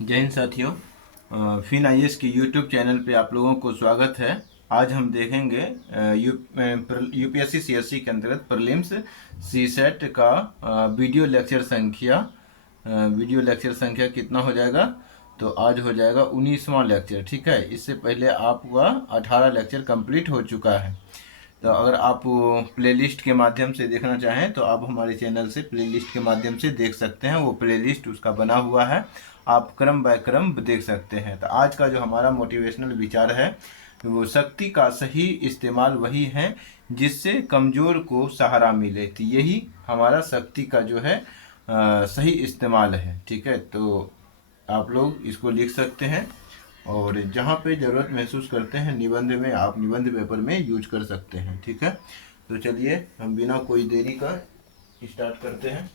जय हिंद साथियों। Fin IAS के यूट्यूब चैनल पे आप लोगों को स्वागत है। आज हम देखेंगे यूपीएससी सीएससी के अंतर्गत प्रीलिम्स सीसेट का वीडियो लेक्चर संख्या। वीडियो लेक्चर संख्या कितना हो जाएगा? तो आज हो जाएगा 19वां लेक्चर। ठीक है, इससे पहले आपका 18 लेक्चर कंप्लीट हो चुका है। तो अगर आप प्लेलिस्ट के माध्यम से देखना चाहें तो आप हमारे चैनल से प्लेलिस्ट के माध्यम से देख सकते हैं। वो प्लेलिस्ट उसका बना हुआ है, आप क्रम बाय क्रम देख सकते हैं। तो आज का जो हमारा मोटिवेशनल विचार है वो शक्ति का सही इस्तेमाल वही है जिससे कमज़ोर को सहारा मिले। तो यही हमारा शक्ति का जो है सही इस्तेमाल है। ठीक है, तो आप लोग इसको लिख सकते हैं और जहाँ पे ज़रूरत महसूस करते हैं निबंध में, आप निबंध पेपर में यूज कर सकते हैं। ठीक है, तो चलिए हम बिना कोई देरी का स्टार्ट करते हैं।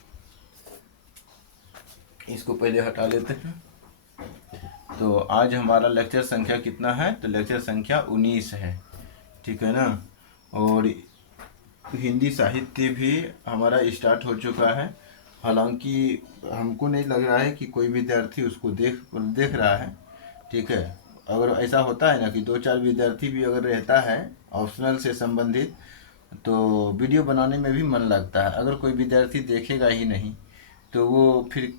इसको पहले हटा लेते हैं। तो आज हमारा लेक्चर संख्या कितना है? तो लेक्चर संख्या 19 है। ठीक है ना। और हिंदी साहित्य भी हमारा स्टार्ट हो चुका है। हालांकि हमको नहीं लग रहा है कि कोई विद्यार्थी उसको देख रहा है। ठीक है, अगर ऐसा होता है ना कि 2-4 विद्यार्थी भी अगर रहता है ऑप्शनल से संबंधित तो वीडियो बनाने में भी मन लगता है। अगर कोई विद्यार्थी देखेगा ही नहीं तो वो फिर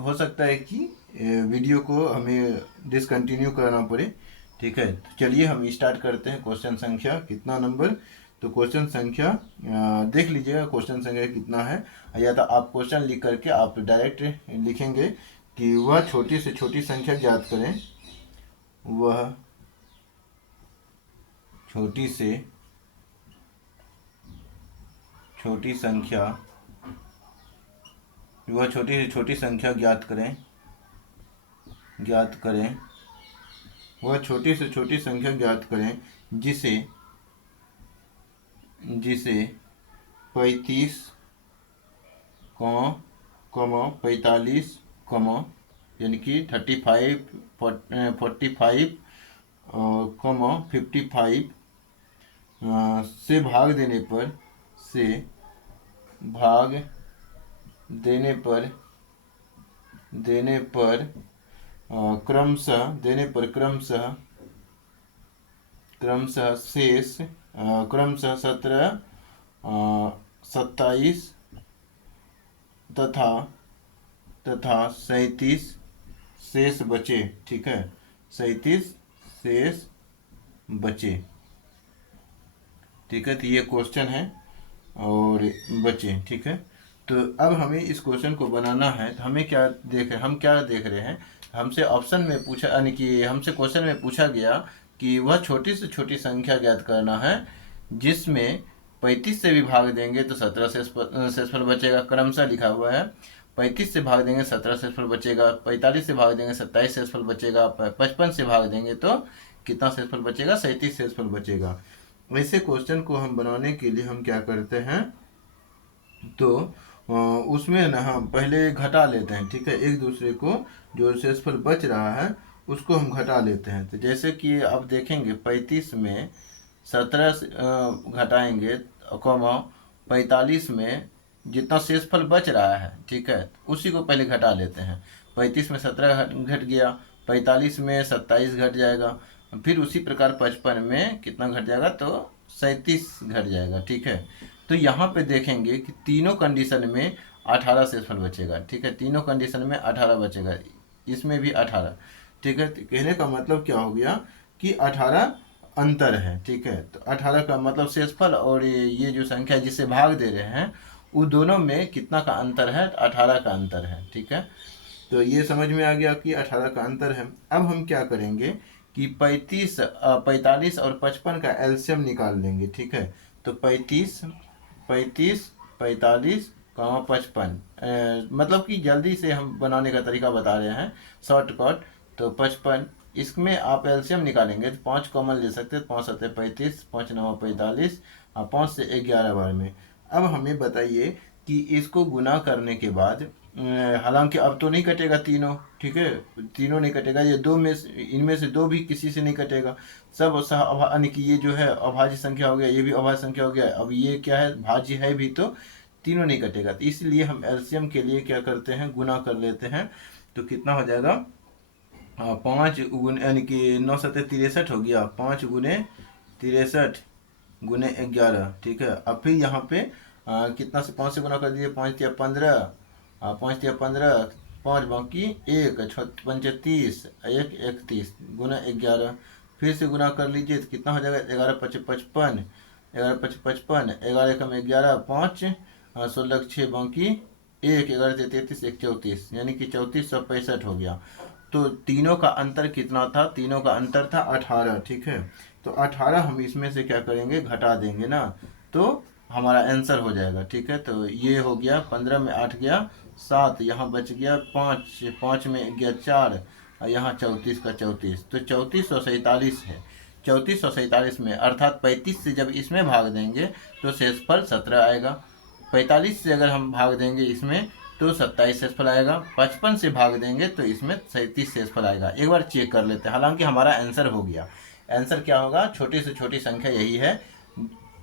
हो सकता है कि वीडियो को हमें डिसकंटिन्यू करना पड़े। ठीक है, तो चलिए हम स्टार्ट करते हैं। क्वेश्चन संख्या कितना नंबर? तो क्वेश्चन संख्या देख लीजिएगा क्वेश्चन संख्या कितना है, या तो आप क्वेश्चन लिख करके आप डायरेक्ट लिखेंगे कि वह छोटी से छोटी संख्या ज्ञात करें। वह छोटी से छोटी संख्या वह छोटी से छोटी संख्या ज्ञात करें वह छोटी से छोटी संख्या ज्ञात करें जिसे 35 45 यानी कि 35 45 55 से भाग देने पर क्रमशः शेष क्रमशः 17 27 तथा 37 शेष बचे। ठीक है, 37 शेष बचे। ठीक है, तो ये क्वेश्चन है और बचे। ठीक है, तो अब हमें इस क्वेश्चन को बनाना है। तो हमें हम क्या देख रहे हैं? हमसे ऑप्शन में पूछा, यानी कि हमसे क्वेश्चन में पूछा गया कि वह छोटी से छोटी संख्या ज्ञात करना है जिसमें 35 से भी भाग देंगे तो 17 शेषफल बचेगा। क्रमशः लिखा हुआ है, 35 से भाग देंगे 17 शेषफल बचेगा, 45 से भाग देंगे 27 शेषफल बचेगा, 55 से भाग देंगे तो कितना शेषफल बचेगा? 37 शेषफल बचेगा। वैसे क्वेश्चन को हम बनाने के लिए हम क्या करते हैं, तो उसमें ना हम पहले घटा लेते हैं। ठीक है, एक दूसरे को जो शेषफल बच रहा है उसको हम घटा लेते हैं। तो जैसे कि आप देखेंगे 35 में 17 घटाएंगे, कॉमा 45 में जितना शेषफल बच रहा है, ठीक है, उसी को पहले घटा लेते हैं। 35 में 17 घट गया, 45 में 27 घट जाएगा, फिर उसी प्रकार 55 में कितना घट जाएगा? तो 37 घट जाएगा। ठीक है, तो यहाँ पे देखेंगे कि तीनों कंडीशन में 18 शेषफल बचेगा। ठीक है, तीनों कंडीशन में 18 बचेगा, इसमें भी 18। ठीक है, तो कहने का मतलब क्या हो गया कि 18 अंतर है। ठीक है, तो 18 का मतलब शेषफल और ये जो संख्या जिसे भाग दे रहे हैं उन दोनों में कितना का अंतर है? 18 का अंतर है। ठीक है, तो ये समझ में आ गया कि 18 का अंतर है। अब हम क्या करेंगे कि 45 और 55 का एलसीएम निकाल लेंगे। ठीक है, तो 35 45 55, मतलब कि जल्दी से हम बनाने का तरीका बता रहे हैं, शॉर्टकट। तो 55, इसमें आप एलसीएम निकालेंगे तो 5 कॉमन ले सकते हैं। 5 7 35, 5 9 45 और 5 से 11 बार में। अब हमें बताइए कि इसको गुना करने के बाद, हालांकि अब तो नहीं कटेगा तीनों। ठीक है, तीनों नहीं कटेगा, ये दो में इनमें से दो भी किसी से नहीं कटेगा। सब यानी कि ये जो है अभाज्य संख्या हो गया, ये भी अभाज्य संख्या हो गया। अब ये क्या है? भाज्य है भी, तो तीनों नहीं कटेगा, तो इसलिए हम एलसीएम के लिए क्या करते हैं, गुना कर लेते हैं। तो कितना हो जाएगा, 5 यानी कि 9 7 63 हो गया, 5 × 63 × 11, ठीक है। अब फिर यहाँ पे कितना से 5 से गुना कर दीजिए, 5 × 15, 5 × 15, 5 बाकी 1, 5 30, 1 31 गुना 11, फिर से गुना कर लीजिए तो कितना हो जाएगा, 11 5 55, 11 5 55, 11 कम 11, 5 16 6 बाकी 1, 11 से 33, 1 34, यानी कि 3465 हो गया। तो तीनों का अंतर कितना था, तीनों का अंतर था 18, ठीक है। तो 18 हम इसमें से क्या करेंगे, घटा देंगे ना, तो हमारा आंसर हो जाएगा, ठीक है। तो ये हो गया, 15 में 8 गया 7, यहाँ बच गया 5, 5 में गया 4, और यहाँ 34 का 34, तो 3447 है। 3447 में अर्थात 35 से जब इसमें भाग देंगे तो शेषफल 17 आएगा। 45 से अगर हम भाग देंगे इसमें तो 27 शेषफल आएगा। 55 से भाग देंगे तो इसमें 37 शेषफल आएगा। एक बार चेक कर लेते हैं, हालांकि हमारा आंसर हो गया। आंसर क्या होगा, छोटी से छोटी संख्या यही है,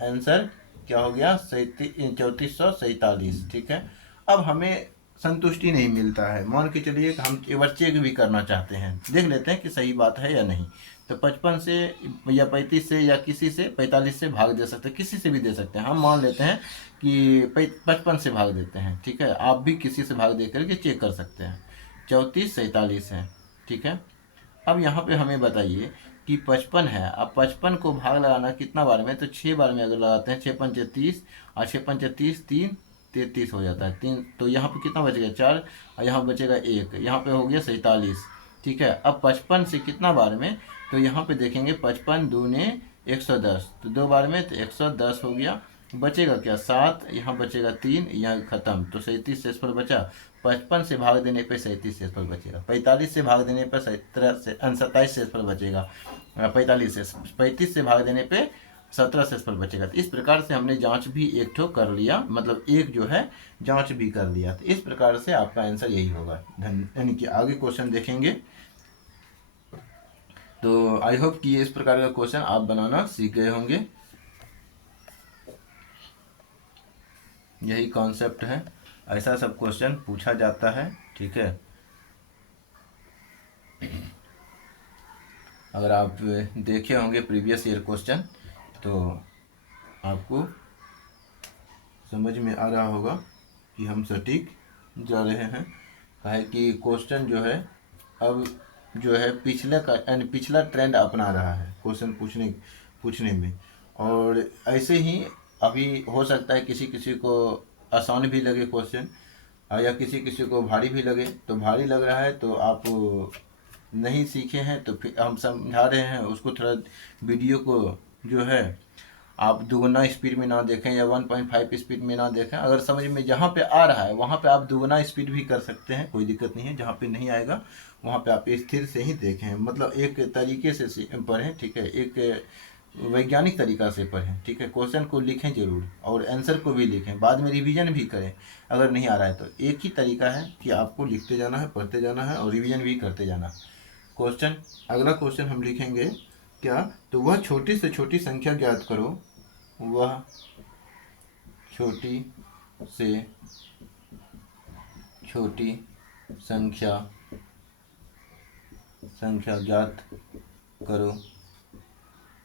आंसर क्या हो गया, 3447, ठीक है। अब हमें संतुष्टि नहीं मिलता है, मान के चलिए कि हम एक बार चेक भी करना चाहते हैं, देख लेते हैं कि सही बात है या नहीं। तो 55 से या 35 से या किसी से 45 से भाग दे सकते हैं, किसी से भी दे सकते हैं। हम मान लेते हैं कि 55 से भाग देते हैं, ठीक है। आप भी किसी से भाग दे करके चेक कर सकते हैं। 3447 है, ठीक है। अब यहाँ पे हमें बताइए कि 55 है, अब 55 को भाग लगाना कितना बार में, तो 6 बार में अगर लगाते हैं, 6 पंचे 30 और 6 पंचे 30, 3 33 हो जाता है 3, तो यहाँ पे कितना बचेगा 4 और यहाँ बचेगा 1, यहाँ पे हो गया 47, ठीक है। अब 55 से कितना बार में, तो यहाँ पे देखेंगे 55 दूने 110, तो 2 बार में तो 110 हो गया, बचेगा क्या 7, यहाँ बचेगा 3, यहाँ खत्म, तो 37 शेषफल बचा। 55 से भाग देने पे 37 शेषफल बचेगा। 45 से भाग देने पर 27 शेषफल बचेगा। 35 से भाग देने पे 17 शेषफल बचेगा। तो इस प्रकार से हमने जांच भी एक ठो कर लिया, मतलब एक जो है जांच भी कर लिया। तो इस प्रकार से आपका आंसर यही होगा। यानी कि आगे क्वेश्चन देखेंगे, तो आई होप कि इस प्रकार का क्वेश्चन आप बनाना सीख गए होंगे। यही कॉन्सेप्ट है, ऐसा सब क्वेश्चन पूछा जाता है, ठीक है। अगर आप देखे होंगे प्रीवियस ईयर क्वेश्चन तो आपको समझ में आ रहा होगा कि हम सटीक जा रहे हैं। काहे कि क्वेश्चन जो है अब जो है पिछले का यानी पिछला ट्रेंड अपना रहा है क्वेश्चन पूछने में। और ऐसे ही अभी हो सकता है किसी किसी को आसान भी लगे क्वेश्चन, या किसी किसी को भारी भी लगे। तो भारी लग रहा है तो आप नहीं सीखे हैं तो फिर हम समझा रहे हैं उसको, थोड़ा वीडियो को जो है आप दुगुना स्पीड में ना देखें या 1.5 स्पीड में ना देखें। अगर समझ में जहाँ पे आ रहा है वहाँ पे आप दुगुना स्पीड भी कर सकते हैं, कोई दिक्कत नहीं है। जहाँ पे नहीं आएगा वहाँ पे आप स्थिर से ही देखें, मतलब एक तरीके से पढ़ें, ठीक है। एक वैज्ञानिक तरीका से पढ़ें, ठीक है। क्वेश्चन को लिखें जरूर और आंसर को भी लिखें, बाद में रिवीजन भी करें अगर नहीं आ रहा है तो। एक ही तरीका है कि आपको लिखते जाना है, पढ़ते जाना है और रिवीजन भी करते जाना। क्वेश्चन, अगला क्वेश्चन हम लिखेंगे क्या, तो वह छोटी से छोटी संख्या ज्ञात करो, वह छोटी से छोटी संख्या ज्ञात करो।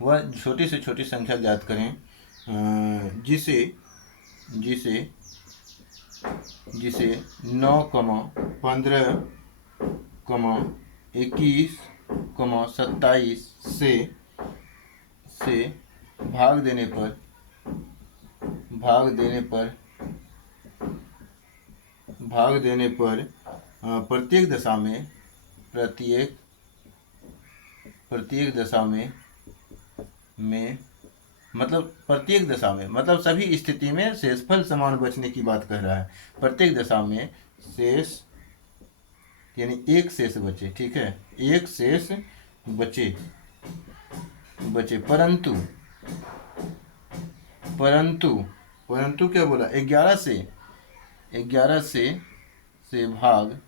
वह छोटी से छोटी संख्या ज्ञात करें जिसे 9, 15, 21, 27 से भाग देने पर प्रत्येक दशा में मतलब प्रत्येक दशा में मतलब सभी स्थिति में शेषफल समान बचने की बात कह रहा है। प्रत्येक दशा में शेष यानी एक शेष बचे, ठीक है, एक शेष बचे परंतु क्या बोला, 11 से भाग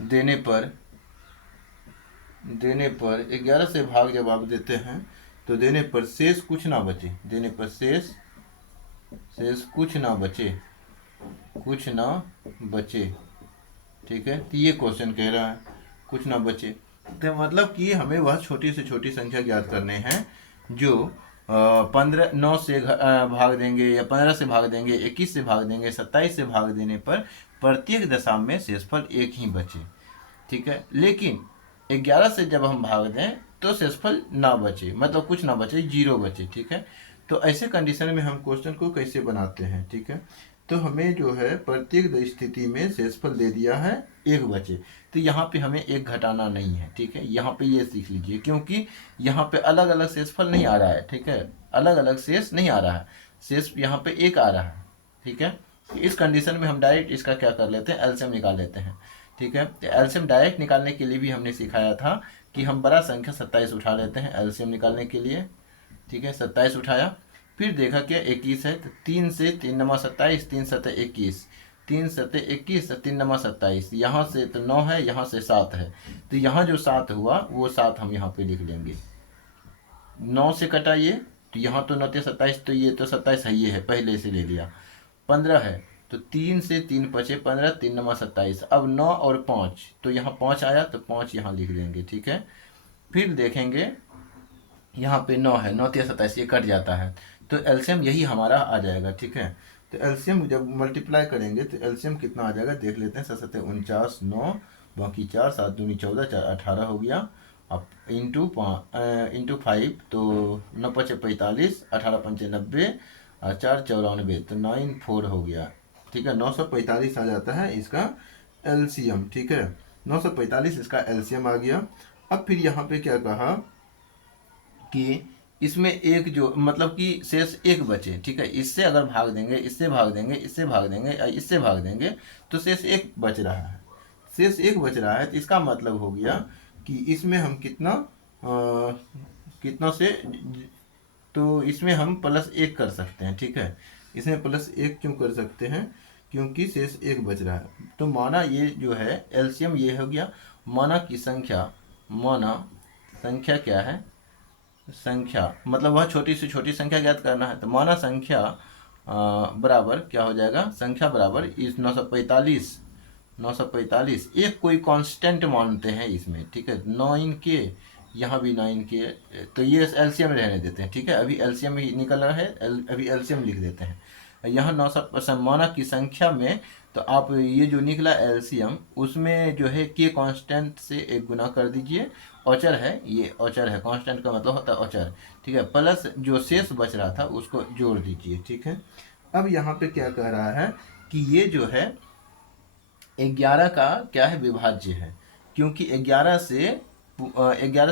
देने पर 11 से भाग जब आप देते हैं तो देने पर शेष कुछ ना बचे, देने पर शेष शेष कुछ ना बचे, कुछ ना बचे, ठीक है। तो ये क्वेश्चन कह रहा है कुछ ना बचे, तो मतलब कि हमें वह छोटी से छोटी संख्या ज्ञात करने हैं जो 15 9 से भाग देंगे, या 15 से भाग देंगे, 21 से भाग देंगे, 27 से भाग देने पर प्रत्येक दशा में शेषफल एक ही बचे, ठीक है। लेकिन 11 से जब हम भाग दें तो शेषफल ना बचे, मतलब कुछ ना बचे, जीरो बचे, ठीक है। तो ऐसे कंडीशन में हम क्वेश्चन को कैसे बनाते हैं, ठीक है। तो हमें जो है प्रत्येक स्थिति में शेषफल दे दिया है एक बचे, तो यहाँ पे हमें एक घटाना नहीं है, ठीक है। यहाँ पे ये सीख लीजिए, क्योंकि यहाँ पे अलग अलग शेषफल नहीं आ रहा है, ठीक है, अलग अलग शेष नहीं आ रहा है, शेष यहाँ पे एक आ रहा है, ठीक है। इस कंडीशन में हम डायरेक्ट इसका क्या कर लेते हैं, एलसीएम निकाल लेते हैं, ठीक है। तो एलसीएम डायरेक्ट निकालने के लिए भी हमने सिखाया था कि हम बड़ा संख्या 27 उठा लेते हैं एलसीएम निकालने के लिए, ठीक है। 27 उठाया, फिर देखा क्या 21 है, तो 3 से 3 नमा 27, 3 सतह 21, 3 सतह 21, 3 नमा 27, यहाँ से तो 9 है, यहाँ से 7 है, तो यहाँ जो 7 हुआ वो 7 हम यहाँ पे लिख लेंगे। 9 से कटाइए तो यहाँ तो 9 27, तो ये तो 27 है, ये है पहले से ले लिया। 15 है तो 3 से 3 बचे 15, 3 नमा 27, अब 9 और 5, तो यहाँ 5 आया तो 5 यहाँ लिख देंगे, ठीक है। फिर देखेंगे यहाँ पे 9 है, 9 3 27, ये कट जाता है, तो एलसीएम यही हमारा आ जाएगा, ठीक है। तो एलसीएम जब मल्टीप्लाई करेंगे तो एलसीएम कितना आ जाएगा देख लेते हैं। 7 7 49, 9 बाकी 4, 7 दूनी 14, 4 18 हो गया। अब इंटू 5 तो 9 5 45, 18 5 90 और 4 94, तो 94 हो गया, ठीक है। 945 आ जाता है इसका एलसीएम, ठीक है। 945 इसका एलसीएम आ गया। अब फिर यहाँ पे क्या कहा कि इसमें एक जो मतलब कि शेष एक बचे, ठीक है। इससे अगर भाग देंगे, इससे भाग देंगे, इससे भाग देंगे, इससे भाग देंगे, तो शेष एक बच रहा है, शेष एक बच रहा है, तो इसका मतलब हो गया कि इसमें हम कितना से, तो इसमें हम +1 कर सकते हैं, ठीक है। इसमें +1 क्यों कर सकते हैं, क्योंकि शेष एक बच रहा है। तो माना ये जो है एलसीएम ये हो गया, माना की संख्या, माना संख्या क्या है, संख्या मतलब वह छोटी से छोटी संख्या ज्ञात करना है, तो माना संख्या बराबर क्या हो जाएगा, संख्या बराबर इस 945 एक कोई कांस्टेंट मानते हैं इसमें, ठीक है। 9 यहाँ भी 9 तो ये एलसीएम रहने देते हैं, ठीक है। अभी एलसीएम ही निकल रहा है, अभी एलसीएम लिख देते हैं। यहाँ 900 माना की संख्या में, तो आप ये जो निकला एलसीएम उसमें जो है के कांस्टेंट से एक गुना कर दीजिए, औचर है, ये औचर है, कांस्टेंट का मतलब होता है औचर, ठीक है, प्लस जो शेष बच रहा था उसको जोड़ दीजिए, ठीक है। अब यहाँ पे क्या कह रहा है कि ये जो है 11 का क्या है, विभाज्य है, क्योंकि 11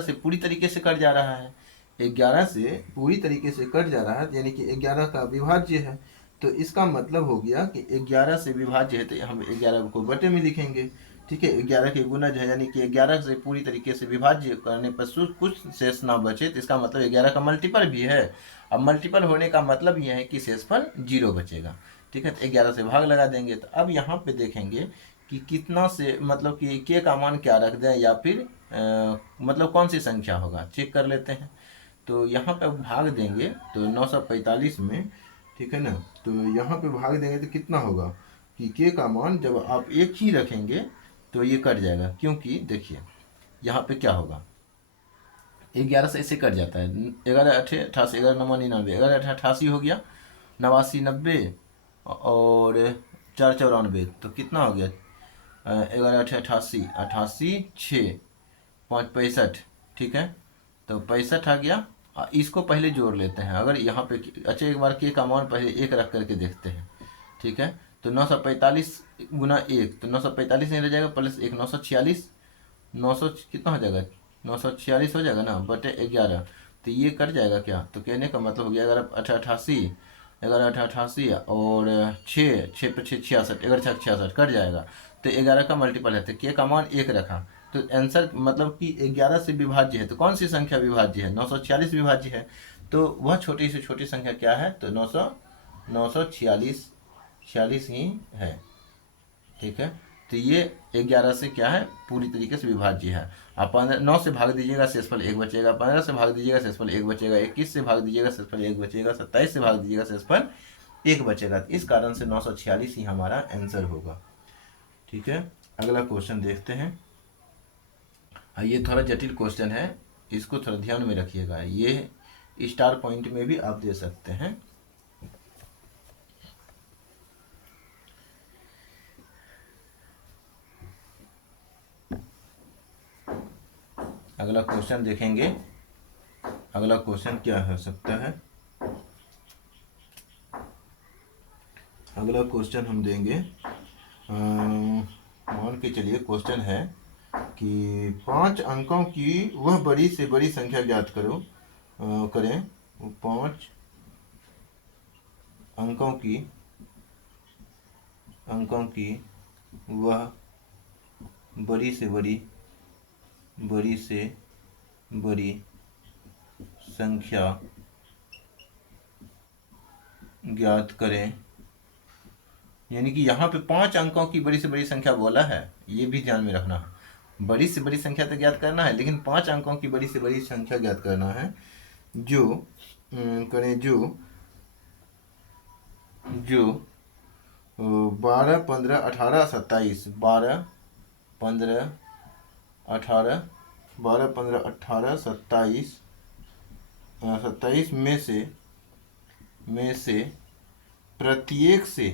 से पूरी तरीके से कट जा रहा है, 11 से पूरी तरीके से कट जा रहा है, यानी कि 11 का विभाज्य है। तो इसका मतलब हो गया कि 11 से विभाज्य है, तो हम 11 को बटे में लिखेंगे, ठीक है। 11 के गुणज है, यानी कि 11 से पूरी तरीके से विभाज्य करने पर कुछ शेष ना बचे, तो इसका मतलब 11 का मल्टीपल भी है। अब मल्टीपल होने का मतलब यह है कि शेषफल 0 बचेगा, ठीक है। तो 11 से भाग लगा देंगे, तो अब यहाँ पे देखेंगे कि कितना से मतलब कि के का मान क्या रख दें, या फिर मतलब कौन सी संख्या होगा, चेक कर लेते हैं। तो यहाँ पे भाग देंगे तो 945 में, ठीक है ना, तो यहाँ पे भाग देंगे तो कितना होगा कि के का मान जब आप एक ही रखेंगे तो ये कट जाएगा, क्योंकि देखिए यहाँ पे क्या होगा, 11 से ऐसे कट जाता है, 11 8 88, 11 9 99, 11 8 88 हो गया, 89 90 और 4 94, तो कितना हो गया, 11 8 88, 88 6 5 65, ठीक है। तो 65 आ गया। इसको पहले जोड़ लेते हैं, अगर यहाँ पे अच्छा एक बार के का मान पहले एक रख करके देखते हैं, ठीक है। तो 945 गुना 1, तो 945 नहीं रह जाएगा, +1 946, 900 कितना हो जाएगा, 946 हो जाएगा ना, बटे 11, तो ये कट जाएगा क्या, तो कहने का मतलब हो गया 11 8 88, 11 8 88 और 6 6 पे 6 66, 11 6 66 कट जाएगा। तो 11 का मल्टीपल है, तो के का मान 1 रखा, तो आंसर मतलब कि 11 से विभाज्य है, तो कौन सी संख्या विभाज्य है, 946 विभाज्य है। तो वह छोटी से छोटी संख्या क्या है, तो 946 ही है, ठीक है। तो ये 11 से क्या है, पूरी तरीके से विभाज्य है। आप 9 से भाग दीजिएगा शेषफल 1 बचेगा, 15 से भाग दीजिएगा शेषफल 1 बचेगा, 21 से भाग दीजिएगा शेषफल 1 बचेगा, 27 से भाग दीजिएगा शेषफल एक बचेगा। तो इस कारण से 946 ही हमारा आंसर होगा। ठीक है, अगला क्वेश्चन देखते हैं। ये थोड़ा जटिल क्वेश्चन है, इसको थोड़ा ध्यान में रखिएगा। ये स्टार पॉइंट में भी आप दे सकते हैं। अगला क्वेश्चन देखेंगे। अगला क्वेश्चन क्या हो सकता है? अगला क्वेश्चन हम देंगे, मान के चलिए क्वेश्चन है कि 5 अंकों की वह बड़ी से बड़ी संख्या ज्ञात करें। 5 अंकों की वह बड़ी से बड़ी संख्या ज्ञात करें। यानी कि यहाँ पे 5 अंकों की बड़ी से बड़ी संख्या बोला है, ये भी ध्यान में रखना। बड़ी से बड़ी संख्या तो ज्ञात करना है, लेकिन 5 अंकों की बड़ी से बड़ी संख्या ज्ञात करना है जो करें जो 12, 15, 18, 27, 12, 15, 18, 27 में से प्रत्येक से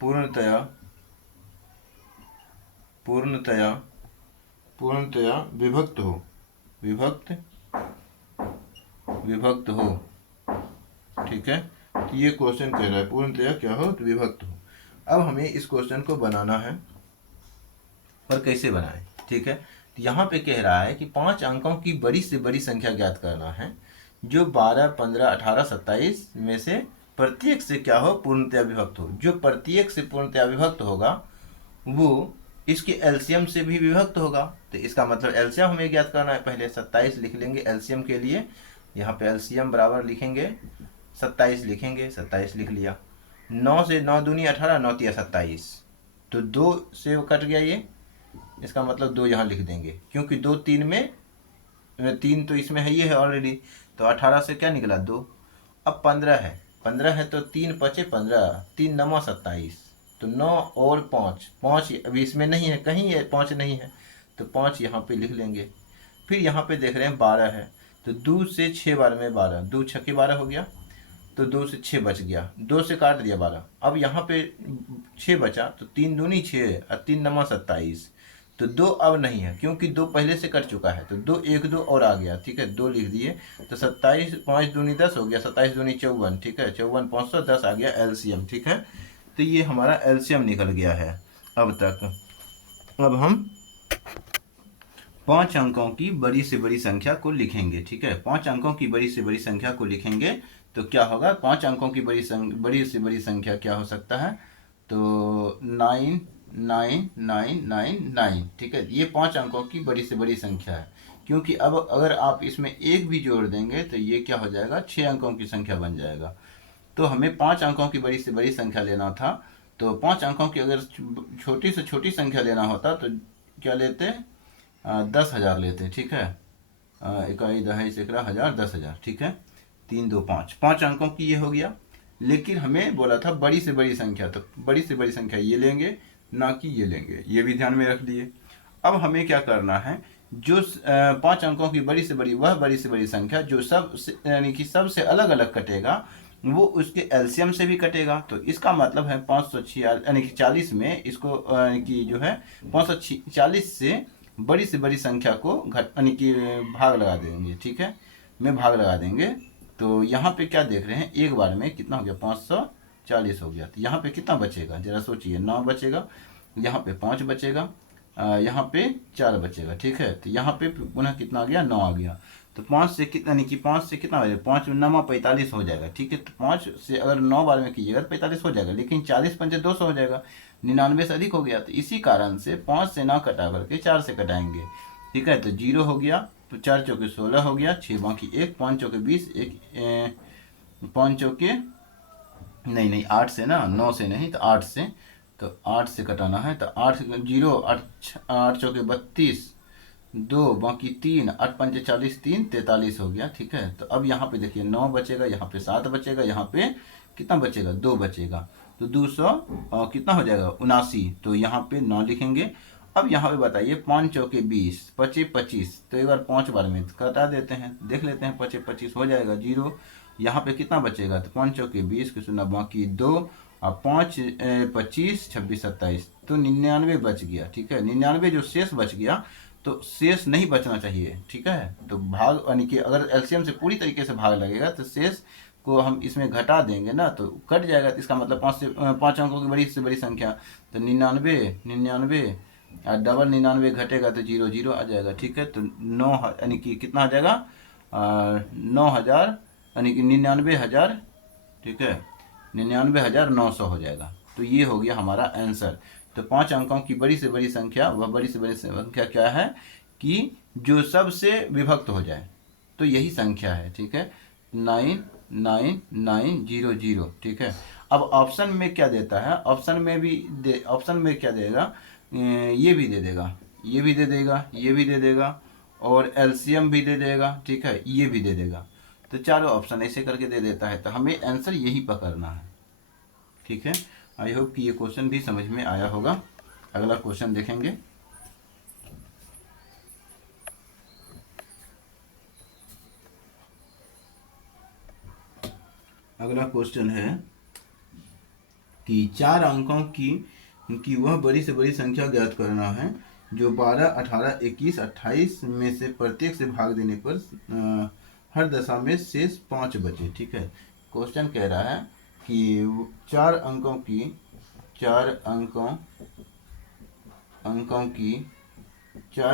पूर्णतया विभक्त हो। ठीक है, तो ये क्वेश्चन कह रहा है पूर्णतया क्या हो, तो विभक्त हो। अब हमें इस क्वेश्चन को बनाना है, और कैसे बनाएं? ठीक है, तो यहाँ पे कह रहा है कि 5 अंकों की बड़ी से बड़ी संख्या ज्ञात करना है जो 12, 15, 18, 27 में से प्रत्येक से क्या हो, पूर्णतया विभक्त हो। जो प्रत्येक से पूर्णतया विभक्त होगा वो इसके एलसीएम से भी विभक्त होगा। तो इसका मतलब एलसीएम हमें ज्ञात करना है। पहले 27 लिख लेंगे एलसीएम के लिए। यहाँ पे एलसीएम बराबर लिखेंगे 27 लिखेंगे, 27 लिख लिया। 9 से 9 दूनी 18, 9 तिया 27, तो 2 से कट गया ये, इसका मतलब 2 यहाँ लिख देंगे, क्योंकि 2 3 में 3 तो इसमें है, ये है ऑलरेडी। तो 18 से क्या निकला 2। अब 15 है तो 3 पचे 15, 3 9 27, तो 9 और 5 अभी इसमें नहीं है, कहीं है 5 नहीं है, तो 5 यहाँ पे लिख लेंगे। फिर यहाँ पे देख रहे हैं 12 है, तो 2 से 6 बार में 12, 2 छक्के 12 हो गया, तो 2 से 6 बच गया, 2 से काट दिया 12। अब यहाँ पे 6 बचा, तो 3 दूनी 6 और 3 9 27, तो 2 अब नहीं है क्योंकि 2 पहले से कट चुका है, तो 2 1 2 और आ गया। ठीक है, 2 लिख दिए, तो 27 5 दूनी 10 हो गया, 27 दूनी 54। ठीक है, 54 510 आ गया एलसीएम। ठीक है, तो ये हमारा एलसीएम निकल गया है अब तक। अब हम 5 अंकों की बड़ी से बड़ी संख्या को लिखेंगे। ठीक है, 5 अंकों की बड़ी से बड़ी संख्या को लिखेंगे तो क्या होगा, 5 अंकों की बड़ी से बड़ी संख्या क्या हो सकता है, तो 9 9 9 9 9। ठीक है, ये 5 अंकों की बड़ी से बड़ी संख्या है, क्योंकि अब अगर आप इसमें एक भी जोड़ देंगे तो ये क्या हो जाएगा, 6 अंकों की संख्या बन जाएगा। तो हमें 5 अंकों की बड़ी से बड़ी संख्या लेना था, तो 5 अंकों की अगर छोटी से छोटी संख्या लेना होता तो क्या लेते, 10,000 लेते। ठीक है, इकाई दहाई सैकड़ा हज़ार 10,000। ठीक है, 3 2 5, 5 अंकों की ये हो गया। लेकिन हमें बोला था बड़ी से बड़ी संख्या, तो बड़ी से बड़ी संख्या ये लेंगे, ना कि ये लेंगे, ये भी ध्यान में रख लिए। अब हमें क्या करना है, जो 5 अंकों की बड़ी से बड़ी वह बड़ी से बड़ी संख्या जो सब यानी कि सबसे अलग अलग कटेगा, वो उसके एलसीएम से भी कटेगा। तो इसका मतलब है 546 यानी कि 40 में इसको कि जो है 540 से बड़ी संख्या को घट यानी कि भाग लगा देंगे। ठीक है, में भाग लगा देंगे। तो यहाँ पे क्या देख रहे हैं, एक बार में कितना हो गया, 540 हो गया। तो यहाँ पे कितना बचेगा, जरा सोचिए, 9 बचेगा, यहाँ पे 5 बचेगा, यहाँ पे 4 बचेगा। ठीक है, तो यहाँ पे पुनः कितना आ गया, 9 आ गया। तो 5 से कितना, यानी कि 5 से कितना हो जाएगा, 5 9 45 हो जाएगा। ठीक है, तो 5 से अगर 9 बार में कीजिएगा तो 45 हो जाएगा, लेकिन 40 पंचे 200 हो जाएगा, 99 से अधिक हो गया। तो इसी कारण से 5 से ना कटा करके 4 से कटाएंगे। ठीक है, तो 0 हो गया, तो 4 चौके 16 हो गया, 6 बाकी 1, 5 चौके 20, 5 चौके नहीं 8 से ना, 9 से नहीं, तो 8 से, तो 8 से कटाना है, तो 8 0 8 8 चौके 32, 2 बाकी 3, 8 पंजे 40, 3 43 हो गया। ठीक है, तो अब यहाँ पे देखिए 9 बचेगा, यहाँ पे 7 बचेगा, यहाँ पे कितना बचेगा, 2 बचेगा। तो 200 कितना हो जाएगा, 79। तो यहाँ पे 9 लिखेंगे। अब यहाँ पे बताइए 5 चौके 20, 25 25, तो एक बार 5 बार में कटा देते हैं, देख लेते हैं 25 25 हो जाएगा 0। यहाँ पे कितना बचेगा, तो 5 चौके 20 के 0 बाकी 2 और 5 25 26 27, तो 99 बच गया। ठीक है, 99 जो शेष बच गया, तो शेष नहीं बचना चाहिए। ठीक है, तो भाग यानी कि अगर एलसीएम से पूरी तरीके से भाग लगेगा तो शेष को हम इसमें घटा देंगे ना, तो कट जाएगा। तो इसका मतलब 5 अंकों की बड़ी से बड़ी संख्या, तो 99 99 और डबल 99 घटेगा तो 0 0 आ जाएगा। ठीक है, तो 9 यानी कि कितना आ जाएगा, 9,000 यानी कि 99,000। ठीक है, 99,900 हो जाएगा। तो ये हो गया हमारा आंसर। तो 5 अंकों की बड़ी से बड़ी संख्या, वह बड़ी से बड़ी संख्या क्या है कि जो सबसे विभक्त हो जाए, तो यही संख्या है। ठीक है, 99900। ठीक है, अब ऑप्शन में क्या देता है, ऑप्शन में भी ऑप्शन में क्या देगा, ये भी दे देगा, ये भी दे देगा, ये भी दे देगा, और एलसीएम भी दे देगा। ठीक है, ये भी दे देगा। तो चारों ऑप्शन ऐसे करके दे देता है, तो हमें आंसर यही पकड़ना है। ठीक है, आई होप कि ये क्वेश्चन भी समझ में आया होगा। अगला क्वेश्चन देखेंगे। अगला क्वेश्चन है कि 4 अंकों की वह बड़ी से बड़ी संख्या ज्ञात करना है जो 12, 18, 21, 28 में से प्रत्येक से भाग देने पर हर दशा में शेष 5 बचे। ठीक है, क्वेश्चन कह रहा है कि 4 अंकों की 4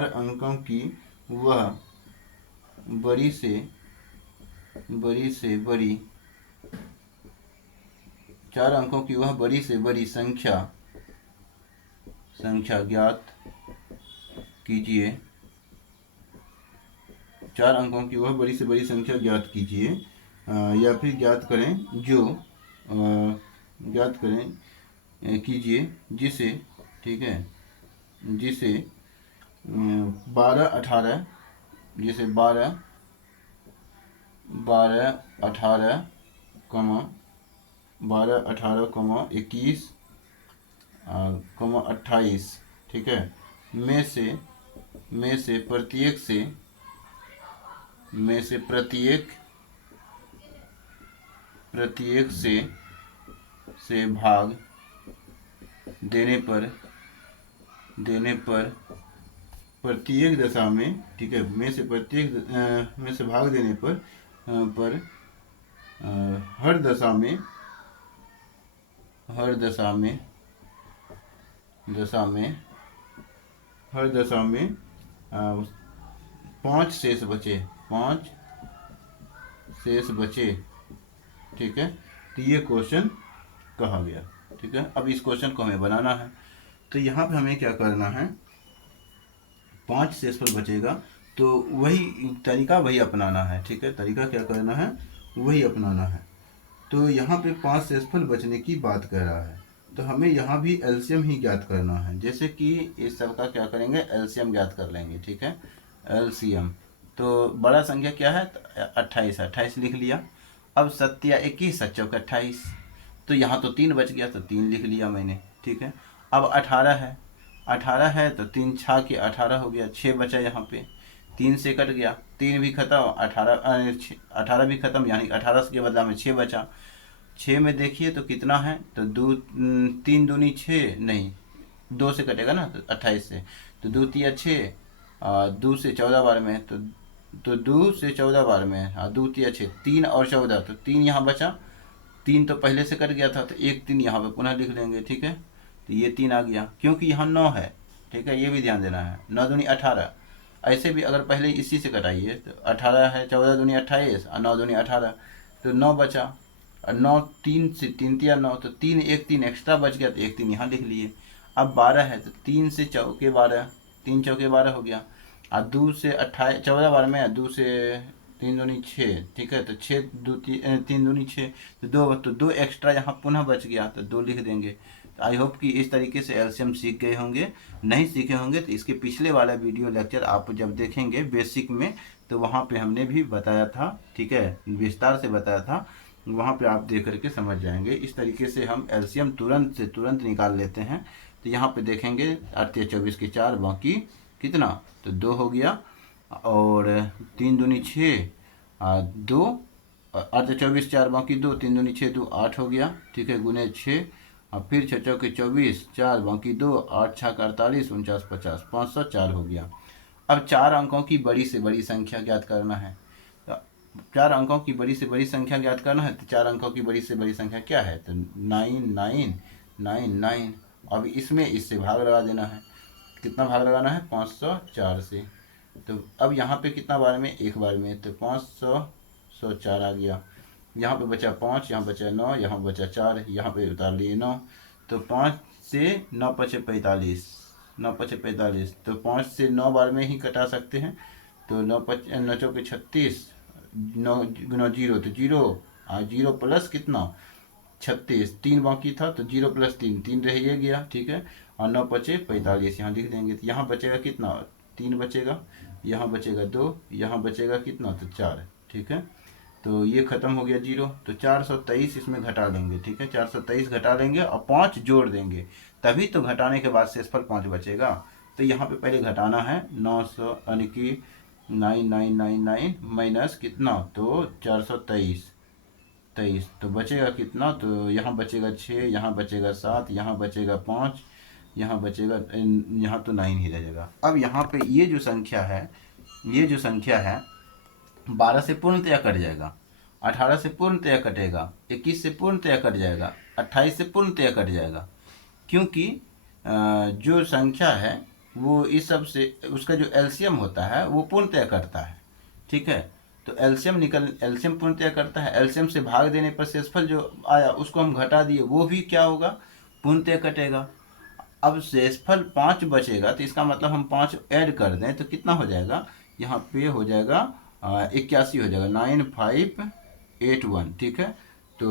अंकों की वह बड़ी से बड़ी 4 अंकों की वह बड़ी से बड़ी संख्या ज्ञात कीजिए। 4 अंकों की वह बड़ी से बड़ी संख्या ज्ञात कीजिए, या फिर ज्ञात करें जो ज्ञात करें कीजिए जिसे, ठीक है, जिसे 12, 18, जिसे 12, 18, 21, 28, ठीक है, में से प्रत्येक से भाग देने पर प्रत्येक दशा में, ठीक है, में से प्रत्येक में से भाग देने पर हर दशा में 5 शेष बचे। ठीक है, तो ये क्वेश्चन कहा गया। ठीक है, अब इस क्वेश्चन को हमें बनाना है। तो यहाँ पे हमें क्या करना है, 5 शेषफल बचेगा, तो वही तरीका वही अपनाना है। ठीक है, तरीका क्या करना है, वही अपनाना है। तो यहाँ पे 5 शेषफल बचने की बात कर रहा है, तो हमें यहाँ भी एलसीएम ही ज्ञात करना है। जैसे कि इस सब का क्या करेंगे, एलसीएम ज्ञात कर लेंगे। ठीक है, एलसीएम, तो बड़ा संख्या क्या है, 28 28 लिख लिया। अब 7 या 21, 7 चौके 28, तो यहाँ तो 3 बच गया, तो 3 लिख लिया मैंने। ठीक है, अब 18 है तो 3 छा के 18 हो गया, 6 बचा यहाँ पे, 3 से कट गया, 3 भी खत्म, 18 भी खत्म, यानी 18 के बदला में 6 बचा। 6 में देखिए तो कितना है, तो 3 दूनी 6, नहीं 2 से कटेगा ना, तो 28 से, तो 2 तिया 6, 2 से 14 बार में, तो 2 से 14 बार में, हाँ 2 तिया 6, 3 और 14, तो 3 यहाँ बचा, 3 तो पहले से कट गया था, तो 1 3 यहाँ पे पुनः लिख लेंगे। ठीक है, तो ये 3 आ गया, क्योंकि यहाँ 9 है। ठीक है, ये भी ध्यान देना है, 9 दूनी 18, ऐसे भी अगर पहले इसी से कटाइए तो 18 है, 14 दूनी 28 और 9 दूनी 18, तो 9 बचा, और 9 3 से 3 तिया 9, तो 3 1 3 एक्स्ट्रा बच गया, तो 1 3 यहाँ लिख लिए। अब 12 है, तो 3 से चौके 12, 3 चौके 12 हो गया, और 2 से 28 14 बार में, 2 से 3 दूनी 6, ठीक है, तो 6 3 दूनी 6, तो 2 एक्स्ट्रा यहाँ पुनः बच गया, तो 2 लिख देंगे। तो आई होप कि इस तरीके से एलसीएम सीख गए होंगे। नहीं सीखे होंगे तो इसके पिछले वाला वीडियो लेक्चर आप जब देखेंगे बेसिक में, तो वहाँ पे हमने भी बताया था, ठीक है, विस्तार से बताया था, वहाँ पे आप देख करके समझ जाएंगे। इस तरीके से हम एलसीएम तुरंत से तुरंत निकाल लेते हैं। तो यहाँ पे देखेंगे 8 × 24 के 4, बाकी कितना, तो 2 हो गया, और 3 दूनी 6, 2, 8 × 24 4, बाकी 2, 3 दूनी 6, 2 8 हो गया, ठीक है, गुने 6, और फिर 6 चौके 24, 4 बाकी 2, 8 6 48, 49 50, 504 हो गया। अब 4 अंकों की बड़ी से बड़ी संख्या ज्ञात करना है। तो 4 अंकों की बड़ी से बड़ी संख्या ज्ञात करना है, तो 4 अंकों की बड़ी से बड़ी संख्या क्या है, तो 9 9 9 9। अब इसमें इससे भाग लगा देना है। कितना भाग लगाना है, 504 से। तो अब यहाँ पे कितना बार में, एक बार में, तो 504 आ गया। यहाँ पे बचा 5, यहाँ बचा 9, यहाँ बचा 4, यहाँ पे उतार लिए 9। तो 5 से 9 × 5 = 45, 9 × 5 = 45। तो 5 से 9 बार में ही कटा सकते हैं। तो 9 × 9 = 36, 9 × 0 तो 0, 0 प्लस कितना, 36, 3 बाकी था, तो 0 + 3, 3 रह ये गया, ठीक है, और 9 × 5 = 45 यहाँ लिख देंगे। तो यहाँ बचेगा कितना, 3 बचेगा, यहाँ बचेगा 2, यहाँ बचेगा कितना, तो 4, ठीक है। तो ये खत्म हो गया 0। तो 423 इसमें घटा लेंगे, ठीक है, 423 घटा लेंगे और 5 जोड़ देंगे, तभी तो घटाने के बाद शेषफल 5 बचेगा। तो यहाँ पे पहले घटाना है, 900 यानी कि 9999 माइनस कितना, तो 423, तो बचेगा कितना, तो यहाँ बचेगा 6, यहाँ बचेगा 7, यहाँ बचेगा 5, यहाँ बचेगा, यहाँ तो 9 ही रहेगा। अब यहाँ पे ये जो संख्या है, ये जो संख्या है 12 से पूर्णतया कट जाएगा, 18 से पूर्णतया कटेगा, 21 से पूर्णतया कट जाएगा, 28 से पूर्णतया कट जाएगा, क्योंकि जो संख्या है वो इस सब से उसका जो एलसीएम होता है वो पूर्णतया कटता है, ठीक है। तो एलसीएम पूर्णतया करता है, एलसीएम से भाग देने पर शेषफल जो आया उसको हम घटा दिए, वो भी क्या होगा, पूर्णतया कटेगा। अब शेषफल 5 बचेगा, तो इसका मतलब हम 5 ऐड कर दें तो कितना हो जाएगा, यहाँ पे हो जाएगा 81 हो जाएगा, 9581, ठीक है। तो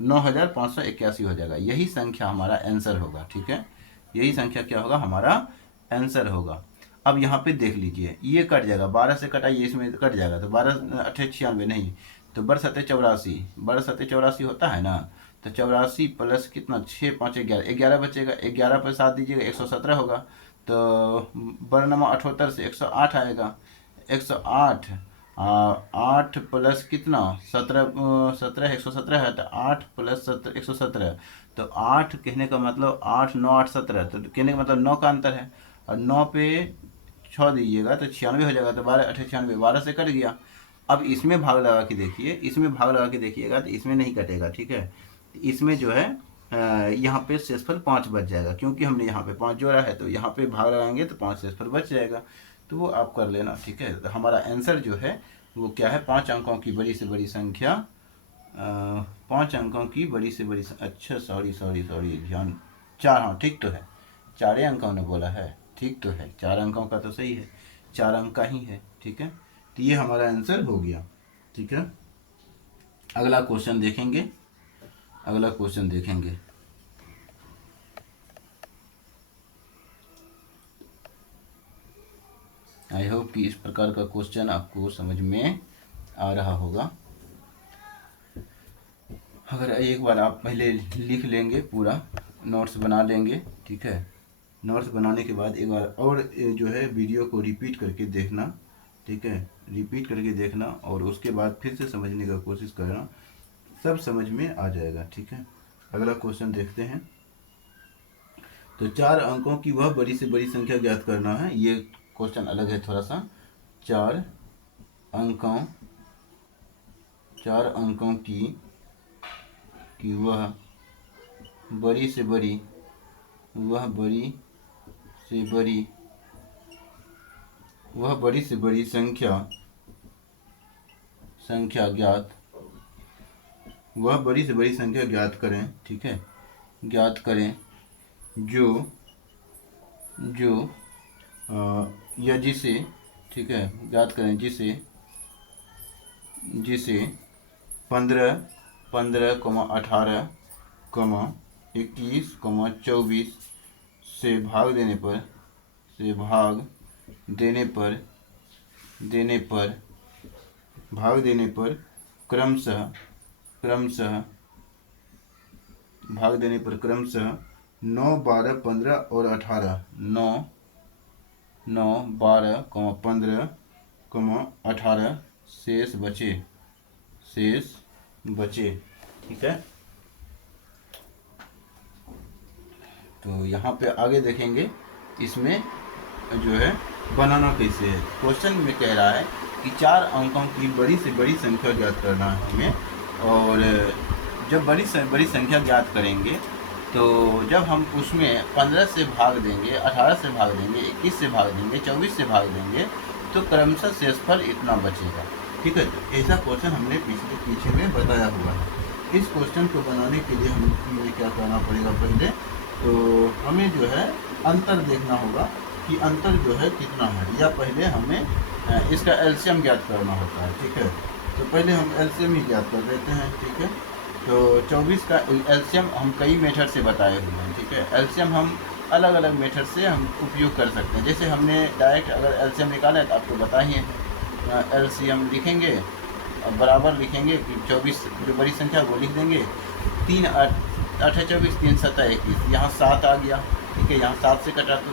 9581 हो जाएगा, यही संख्या हमारा आंसर होगा, ठीक है, यही संख्या क्या होगा, हमारा आंसर होगा। अब यहाँ पे देख लीजिए, ये कट जाएगा, 12 से कटाइए, इसमें कट जाएगा, तो 12 × 8 = 96 नहीं, तो 12 × 7 = 84, 12 × 7 = 84 होता है ना। तो 84 प्लस कितना, 6 × 5 = 11, 11 बचेगा, 11 पर 7 दीजिएगा, 117 होगा। तो 12×9 = 78 से 108 आएगा, 108, 8 प्लस कितना, 17, 17 117 है, तो 8 + 7 117। तो 8 कहने का मतलब 8 9 8 17, तो कहने का मतलब 9 का अंतर है, और 9 पे 6 दीजिएगा तो 96 हो जाएगा। तो 12 × 8 = 96, 12 से कट गया। अब इसमें भाग लगा के देखिए, इसमें भाग लगा के देखिएगा तो इसमें नहीं कटेगा, ठीक है। इसमें जो है यहाँ पे शेषफल 5 बच जाएगा, क्योंकि हमने यहाँ पे 5 जोड़ा है, तो यहाँ पे भाग लगाएंगे तो 5 शेषफल बच जाएगा। तो वो आप कर लेना, ठीक है। तो हमारा आंसर जो है वो क्या है, 5 अंकों की बड़ी से बड़ी संख्या, 5 अंकों की बड़ी से बड़ी, अच्छा सॉरी ध्यान, 4, हाँ ठीक तो है, 4 अंकों ने बोला है, ठीक तो है, 4 अंकों का तो सही है, 4 अंक का ही है, ठीक है। तो ये हमारा आंसर हो गया, ठीक है। अगला क्वेश्चन देखेंगे, अगला क्वेश्चन देखेंगे। आई होप कि इस प्रकार का क्वेश्चन आपको समझ में आ रहा होगा। अगर एक बार आप पहले लिख लेंगे, पूरा नोट्स बना लेंगे, ठीक है, नोट्स बनाने के बाद एक बार और जो है वीडियो को रिपीट करके देखना, ठीक है, रिपीट करके देखना, और उसके बाद फिर से समझने का कोशिश करना, सब समझ में आ जाएगा, ठीक है। अगला क्वेश्चन देखते हैं। तो 4 अंकों की वह बड़ी से बड़ी संख्या ज्ञात करना है, ये क्वेश्चन अलग है थोड़ा सा। 4 अंकों की वह बड़ी से बड़ी ज्ञात, वह बड़ी से बड़ी संख्या ज्ञात करें, ठीक है, ज्ञात करें जो या जिसे, ठीक है, ज्ञात करें जिसे 15, 15, 18, 21,24 से भाग देने पर क्रमशः 9, 12, 15 और 18 9, 12, 15, 18 शेष बचे। ठीक है, तो यहाँ पे आगे देखेंगे इसमें जो है बनाना कैसे है। क्वेश्चन में कह रहा है कि 4 अंकों की बड़ी से बड़ी संख्या ज्ञात करना है हमें, और जब बड़ी से बड़ी संख्या ज्ञात करेंगे तो जब हम उसमें 15 से भाग देंगे, 18 से भाग देंगे, 21 से भाग देंगे, 24 से भाग देंगे, तो क्रमशः शेषफल इतना बचेगा। ठीक है, तो ऐसा क्वेश्चन हमने पीछे में बताया हुआ है। इस क्वेश्चन को बनाने के लिए हमें क्या करना पड़ेगा, पहले तो हमें जो है अंतर देखना होगा कि अंतर जो है कितना है, या पहले हमें इसका एलसीएम ज्ञात करना होता है। ठीक है, तो पहले हम एलसीएम ही ज्ञात कर देते हैं। ठीक है, तो 24 का एलसीएम हम कई मेथड से बताए हुए हैं। ठीक है, एलसीएम हम अलग अलग मेथड से हम उपयोग कर सकते हैं। जैसे हमने डायरेक्ट अगर एलसीएम निकाला है तो आपको बताइए, एलसीएम लिखेंगे और बराबर लिखेंगे कि 24 जो बड़ी संख्या वो लिख देंगे, 3 8 24, 3 7 21, यहाँ 7 आ गया। ठीक है, यहाँ 7 से कटा तो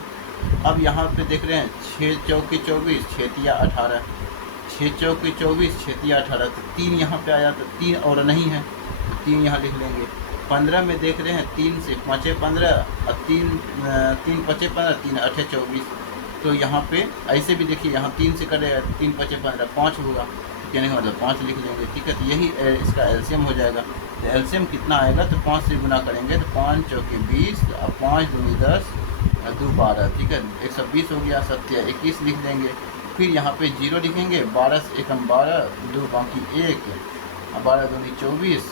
अब यहाँ पे देख रहे हैं 6 चौके 24, 6 तिया 18, 6 चौके 24, 6 तिया 18, तो 3 यहाँ पे आया, तो 3 और नहीं है तो 3 यहाँ लिख लेंगे। 15 में देख रहे हैं 3 से 5 15 और 3 5 15, 3 8 24, तो यहाँ पे ऐसे भी देखिए, यहाँ 3 से कटेगा, 3 5 15, 5 होगा, तो कहने का मतलब 5 लिख लेंगे। ठीक है, तो यही इसका एलसीएम हो जाएगा। तो एलसीएम कितना आएगा, तो 5 से गुना करेंगे तो 5 चौके 20 और 5 दूनी 10 और 2 12। ठीक है, 120 हो गया, 7 21 लिख देंगे। फिर यहाँ पे 0 लिखेंगे, 12 से 1 12, 2 बाकी 1, 12 दूनी 24,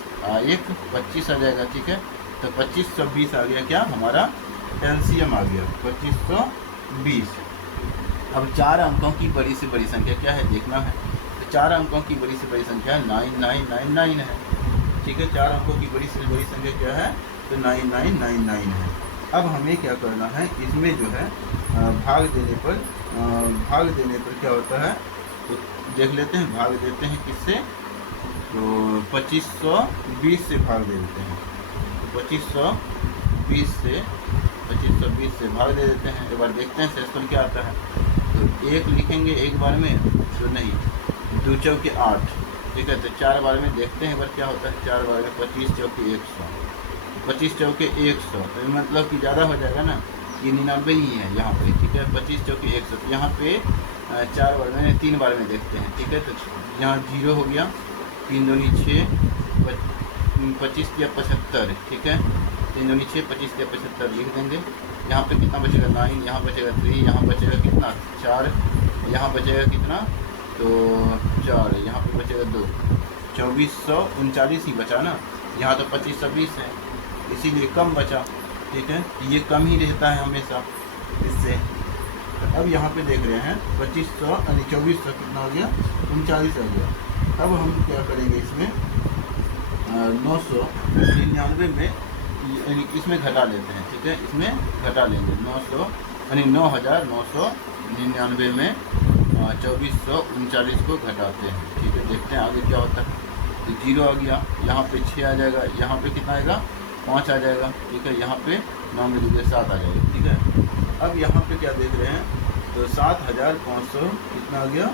1 25 आ जाएगा। ठीक है, तो 2520 आ गया, क्या हमारा एलसीएम आ गया 2520। अब 4 अंकों की बड़ी से बड़ी संख्या क्या है देखना है। तो 4 अंकों की बड़ी से बड़ी संख्या 9999 है। ठीक है, 4 अंकों की बड़ी से बड़ी संख्या क्या है, तो 9999 है। अब हमें क्या करना है, इसमें जो है भाग देने पर क्या होता है, तो देख लेते हैं। भाग देते हैं किससे, तो 2520 से भाग दे देते हैं। तो 2520 से भाग दे देते हैं। एक बार देखते हैं शेषफल क्या आता है। तो 1 लिखेंगे एक बार में, तो नहीं, 2 चौके 8। ठीक है, तो 4 बार में देखते हैं एक बार क्या होता है। 4 बार में 25 चौके 100, 25 चौके 100, तो मतलब कि ज़्यादा हो जाएगा ना, ये 99 ही है यहाँ पे। ठीक है, 25 चौके 100, तो यहाँ पे 4 बार में 3 बार में देखते हैं। ठीक है, तो यहाँ 0 हो गया, 3 दूनी 6, 25 या 75। ठीक है, 3 दूनी 6, 25 या 75 लिख देंगे। यहाँ पे कितना बचेगा, 9, यहाँ बचेगा 3, यहाँ बचेगा कितना 4, यहाँ बचेगा कितना, तो 4, यहाँ पे बचेगा 2, 2439 ही बचा ना। यहाँ तो 2520 है, इसीलिए कम बचा। ठीक है, ये कम ही रहता है हमेशा इससे। तो अब यहाँ पे देख रहे हैं 2500 यानी 2400 कितना हो गया, 39 हो गया। अब हम क्या करेंगे, इसमें 999 में यानी इसमें घटा लेते हैं। ठीक है, इसमें घटा लेंगे 900 यानी 9999 में 2439 को घटाते हैं। ठीक है, देखते हैं आगे क्या होता है। तो 0 आ गया, यहाँ पे 6 आ जाएगा, यहाँ पे कितना आएगा, 5 आ जाएगा। ठीक है, यहाँ पे 9 में 2 7 आ जाएगा। ठीक है, अब यहाँ पे क्या देख रहे हैं, तो 7500 कितना आ गया,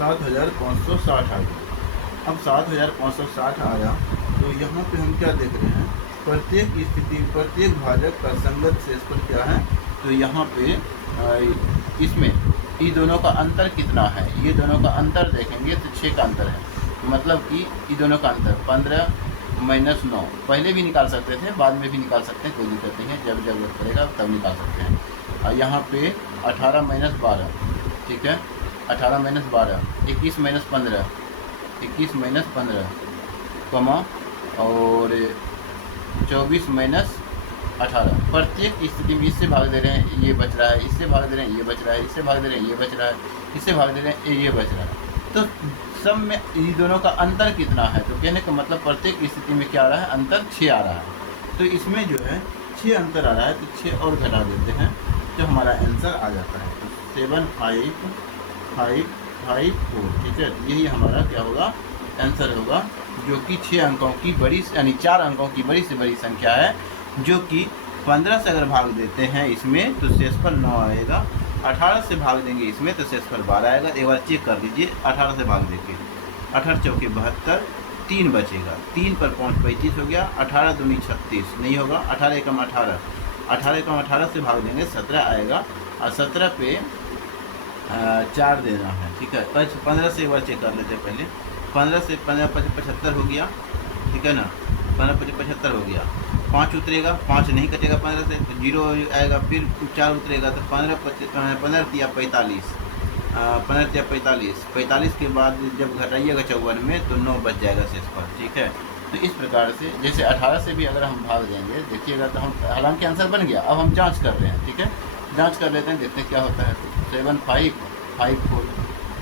7560 आ गया। अब 7560 आया, तो यहाँ पे हम क्या देख रहे हैं, प्रत्येक स्थिति प्रत्येक भाजक का संगत शेषफल क्या है। तो यहाँ पे इसमें ये दोनों का अंतर कितना है, ये दोनों का अंतर देखेंगे तो 6 का अंतर है। मतलब कि ये दोनों का अंतर 15 - 9, पहले भी निकाल सकते थे, बाद में भी निकाल सकते हैं, कोई दिक्कत नहीं है, जब जरूरत पड़ेगा तब निकाल सकते हैं। और यहाँ पे 18 - 12, ठीक है, 18 - 12, 21 - 15, 21 - 15, कमा और 24 - 18। प्रत्येक स्थिति में इससे भाग दे रहे हैं, ये बच रहा है, इससे भाग दे रहे हैं, ये बच रहा है, इससे भाग दे रहे हैं, ये बच रहा है, इससे भाग दे रहे हैं, ये बच रहा है। तो सब में इन दोनों का अंतर कितना है, तो कहने का मतलब प्रत्येक स्थिति में क्या आ रहा है, अंतर 6 आ रहा है। तो इसमें जो है 6 अंतर आ रहा है तो 6 और घटा देते हैं तो हमारा आंसर आ जाता है। तो 75554, ठीक है, यही हमारा क्या होगा, आंसर होगा, जो कि 6 अंकों की बड़ी यानी 4 अंकों की बड़ी से बड़ी संख्या है, जो कि 15 से अगर भाग देते हैं इसमें तो शेषफल 9 आएगा, 18 से भाग देंगे इसमें तो शेषफल 12 आएगा। एक बार चेक कर लीजिए, 18 से भाग देंगे, 18 चौके 72, 3 बचेगा, 3 पर 5 35 हो गया, 18 दूनी 36 नहीं होगा, 18 एकम 18, 18 एकम 18 से भाग देंगे 17 आएगा, और 17 पे 4 देना है, ठीक है। 15 से एक बार चेक कर लेते हैं पहले, 15 से 15 75 हो गया, ठीक है ना, 15 75 हो गया, 5 उतरेगा, 5 नहीं कटेगा 15 से तो 0 आएगा, फिर 4 उतरेगा तो 15 या 45, 15 या 45 के बाद जब घटाइएगा 54 में तो 9 बच जाएगा शेषफल, ठीक है। तो इस प्रकार से जैसे 18 से भी अगर हम भाग देंगे, देखिएगा तो हम हालांकि आंसर बन गया, अब हम जांच कर रहे हैं, ठीक है, जांच कर लेते हैं, देखते हैं क्या होता है। 7554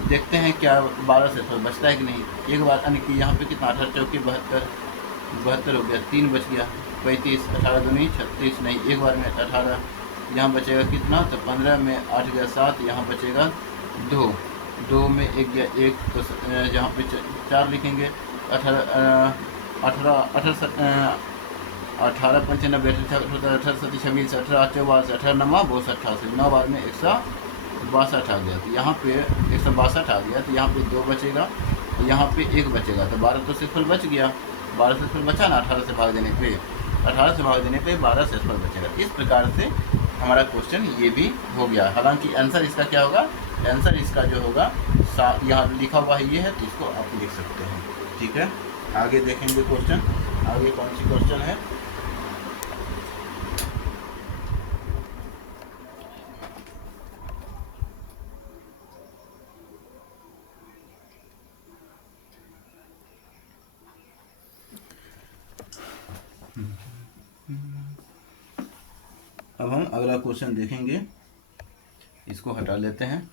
देखते हैं क्या 12 शेषफल बचता है कि नहीं। एक बार यानी कि यहाँ पे कितना, 18 चौके 72 हो गया, 3 बच गया, 35, 18 दूनी 36 नहीं, एक बार में 18, यहाँ बचेगा कितना, तो 15 में 8 गया 7, यहाँ बचेगा 2 में 1 गया 1, तो यहाँ पे 4 लिखेंगे, 18 पंचानबे 18 सती 26 18 24 18 9 88 9 बार में 162 आ गया, तो यहाँ पे 162 आ गया, तो यहाँ पे 2 बचेगा, यहाँ पे 1 बचेगा, तो 12 तो शेषफल बच गया, 12 शेषफल बचा ना, 18 से भाग देने पे 12 शेषफल बचेगा। इस प्रकार से हमारा क्वेश्चन ये भी हो गया। हालांकि आंसर इसका क्या होगा, आंसर इसका जो होगा यहाँ लिखा हुआ है ये है, तो इसको आप लिख सकते हैं, ठीक है। आगे देखेंगे क्वेश्चन, आगे कौन सी क्वेश्चन है। अब हम अगला क्वेश्चन देखेंगे, इसको हटा लेते हैं।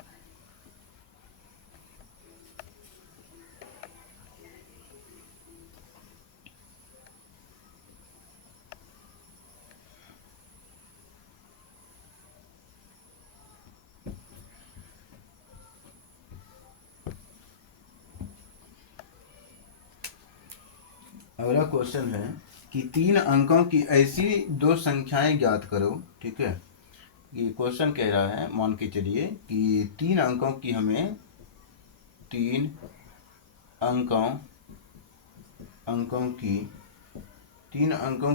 अगला क्वेश्चन है कि 3 अंकों की ऐसी 2 संख्याएं ज्ञात करो, ठीक है। ये क्वेश्चन कह रहा है, मान के चलिए कि 3 अंकों की हमें 3 अंकों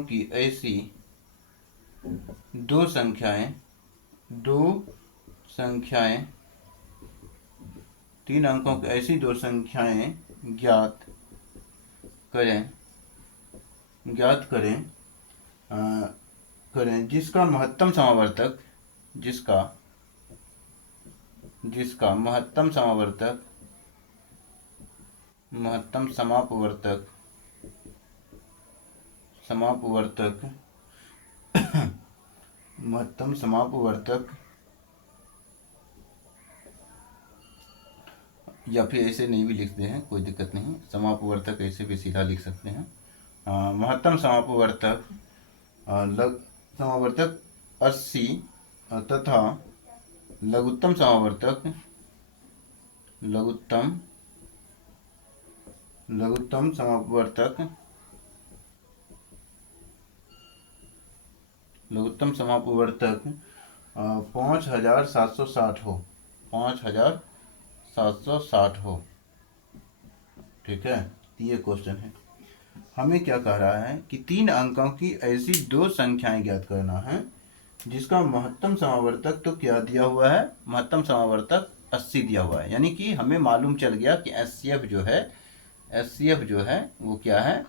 की ऐसी 2 संख्याएं 3 अंकों की ऐसी 2 संख्याएं ज्ञात करें जिसका महत्तम समापवर्तक या फिर ऐसे नहीं भी लिखते हैं, कोई दिक्कत नहीं, समापवर्तक ऐसे भी सीधा लिख सकते हैं। महत्तम समापवर्तक समावर्तक 80 तथा लघुत्तम समावर्तक लघुत्तम समापवर्तक 5760 हो, 5760 हो, ठीक है। ये क्वेश्चन है, हमें क्या कह रहा है कि 3 अंकों की ऐसी 2 संख्याएं ज्ञात करना है जिसका महत्तम समावर्तक तो क्या दिया हुआ है, महत्तम समावर्तक 80 दिया हुआ है, यानी कि हमें मालूम चल गया कि एचसीएफ जो है वो क्या है,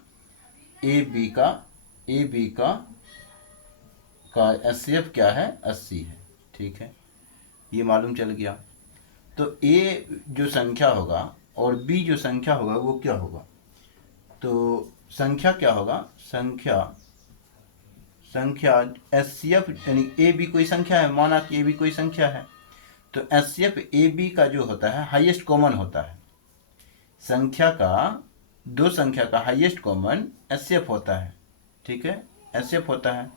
ए बी का एचसीएफ क्या है, 80 है, ठीक है, ये मालूम चल गया। तो ए जो संख्या होगा और बी जो संख्या होगा वो क्या होगा, तो संख्या क्या होगा, संख्या एचसीएफ यानी ए बी कोई संख्या है, माना कि ए बी कोई संख्या है, तो एचसीएफ ए बी का जो होता है हाईएस्ट कॉमन होता है, दो संख्या का हाईएस्ट कॉमन एचसीएफ होता है, ठीक है, एचसीएफ होता है।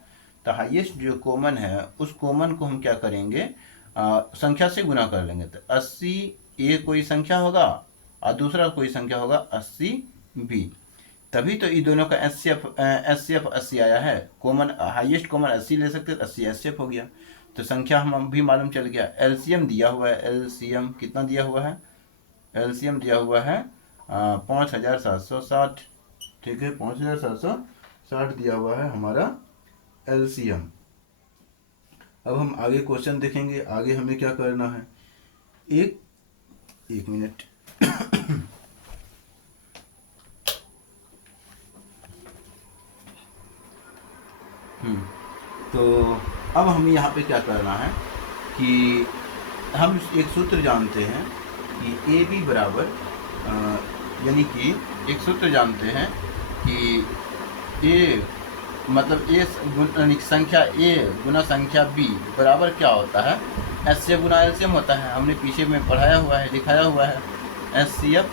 तो हाईएस्ट जो कॉमन है उस कॉमन को हम क्या करेंगे, संख्या से गुना कर लेंगे। तो 80 ए कोई संख्या होगा और दूसरा कोई संख्या होगा 80 बी, तभी तो इन दोनों का एचसीएफ 80 आया है। कॉमन हाईएस्ट कॉमन 80 ले सकते, 80 एचसीएफ हो गया। तो संख्या हम भी मालूम चल गया। एलसीएम दिया हुआ है, एलसीएम कितना दिया हुआ है, एलसीएम दिया हुआ है 5760, ठीक है, 5760 दिया हुआ है हमारा एलसीएम। अब हम आगे क्वेश्चन देखेंगे। आगे हमें क्या करना है, एक मिनट तो अब हमें यहाँ पे क्या करना है कि हम एक सूत्र जानते हैं कि ए बी बराबर, यानी कि एक सूत्र जानते हैं कि ए मतलब ए संख्या ए गुना संख्या बी बराबर क्या होता है, एस सी एफ गुना एल सी एम होता है। हमने पीछे में पढ़ाया हुआ है, दिखाया हुआ है, एस सी एफ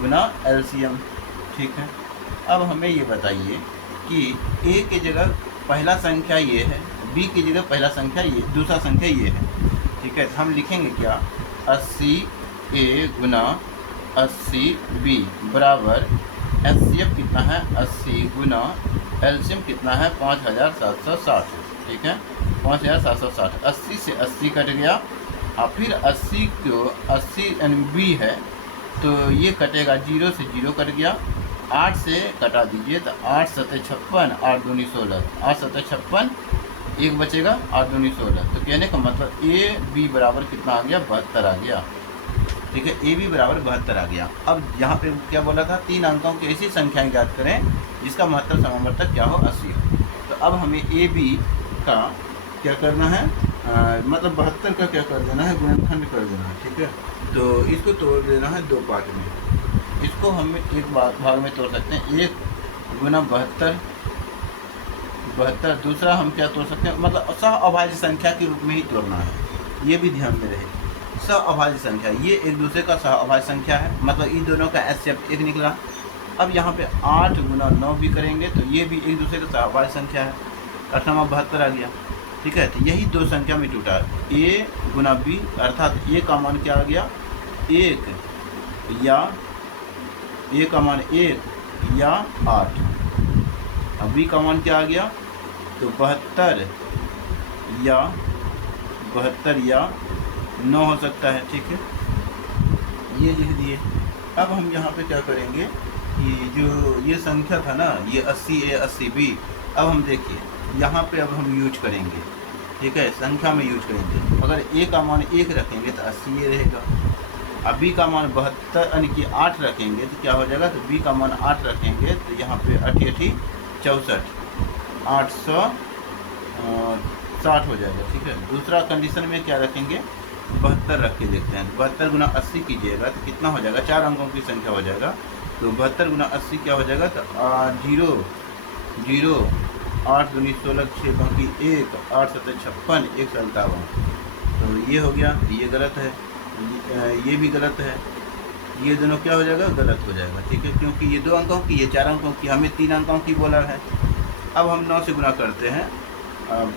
गुना एल सी एम, ठीक है। अब हमें ये बताइए कि ए की जगह पहला संख्या ये है, बी की जगह पहला संख्या ये, दूसरा संख्या ये है, ठीक है। तो हम लिखेंगे क्या, 80 ए गुना 80 बी बराबर एस सी एफ कितना है 80 गुना एलसीएम कितना है 5760, ठीक है, 5760। 80 से 80 कट गया और फिर 80 को 80 बी है तो ये कटेगा, 0 से 0 कट गया, 8 से कटा दीजिए तो 8 सत्ते 56, 8 दूनी 16, 8 सत्ते 56, एक बचेगा, 8 दूनी 16। तो कहने का मतलब ए बी बराबर कितना आ गया, 72 आ गया, ठीक है। ए बी बराबर 72 आ गया। अब यहाँ पे क्या बोला था, 3 अंकों की ऐसी संख्याएं ज्ञात करें जिसका महत्तम समावर्तक क्या हो, 80 हो। तो अब हमें ए बी का क्या करना है, मतलब 72 का क्या कर देना है, गुणनखंड कर देना है, ठीक है। तो इसको तोड़ देना है 2 पार्ट में। इसको हम एक भाग में तोड़ सकते हैं, 1 गुना 72, दूसरा हम क्या तोड़ सकते हैं, मतलब सह अभाज्य संख्या के रूप में ही तोड़ना है, ये भी ध्यान में रहे। सह अभाज्य संख्या, ये एक दूसरे का सह अभाज्य संख्या है, मतलब इन दोनों का एचसीएफ 1 निकला। अब यहाँ पे 8 गुना 9 भी करेंगे तो ये भी एक दूसरे का सह अभाज्य संख्या है, 8 9 72 आ गया, ठीक है। तो यही 2 संख्या में टूटा, ए गुना बी, अर्थात ए का मान क्या आ गया, 1 या ए का मान 1 या 8, अब बी का मान क्या आ गया, तो 72 या 9 हो सकता है, ठीक है, ये लिख दिए। अब हम यहाँ पे क्या करेंगे कि जो ये संख्या था ना, ये 80 ए 80 बी, अब हम देखिए यहाँ पे अब हम यूज करेंगे, ठीक है, संख्या में यूज करेंगे। अगर ए का मान 1 रखेंगे तो 80 ए रहेगा, अब बी का मान 72 यानी कि 8 रखेंगे तो क्या हो जाएगा, तो बी का मान 8 रखेंगे तो यहाँ पे 8 8 64, 860 हो जाएगा, ठीक है। दूसरा कंडीशन में क्या रखेंगे, 72 रख के देखते हैं। 72 गुना 80 कीजिएगा तो कितना हो जाएगा, 4 अंकों की संख्या हो जाएगा। तो 72 गुना 80 क्या हो जाएगा, तो 0 0 8 दूनी 16, 6 बाकी 1, 8 सत्ते 56, 1 57। तो ये हो गया, ये गलत है, ये भी गलत है, ये दोनों क्या हो जाएगा, गलत हो जाएगा, ठीक है, क्योंकि ये 2 अंकों की, ये 4 अंकों की, हमें 3 अंकों की बोला है। अब हम 9 से गुना करते हैं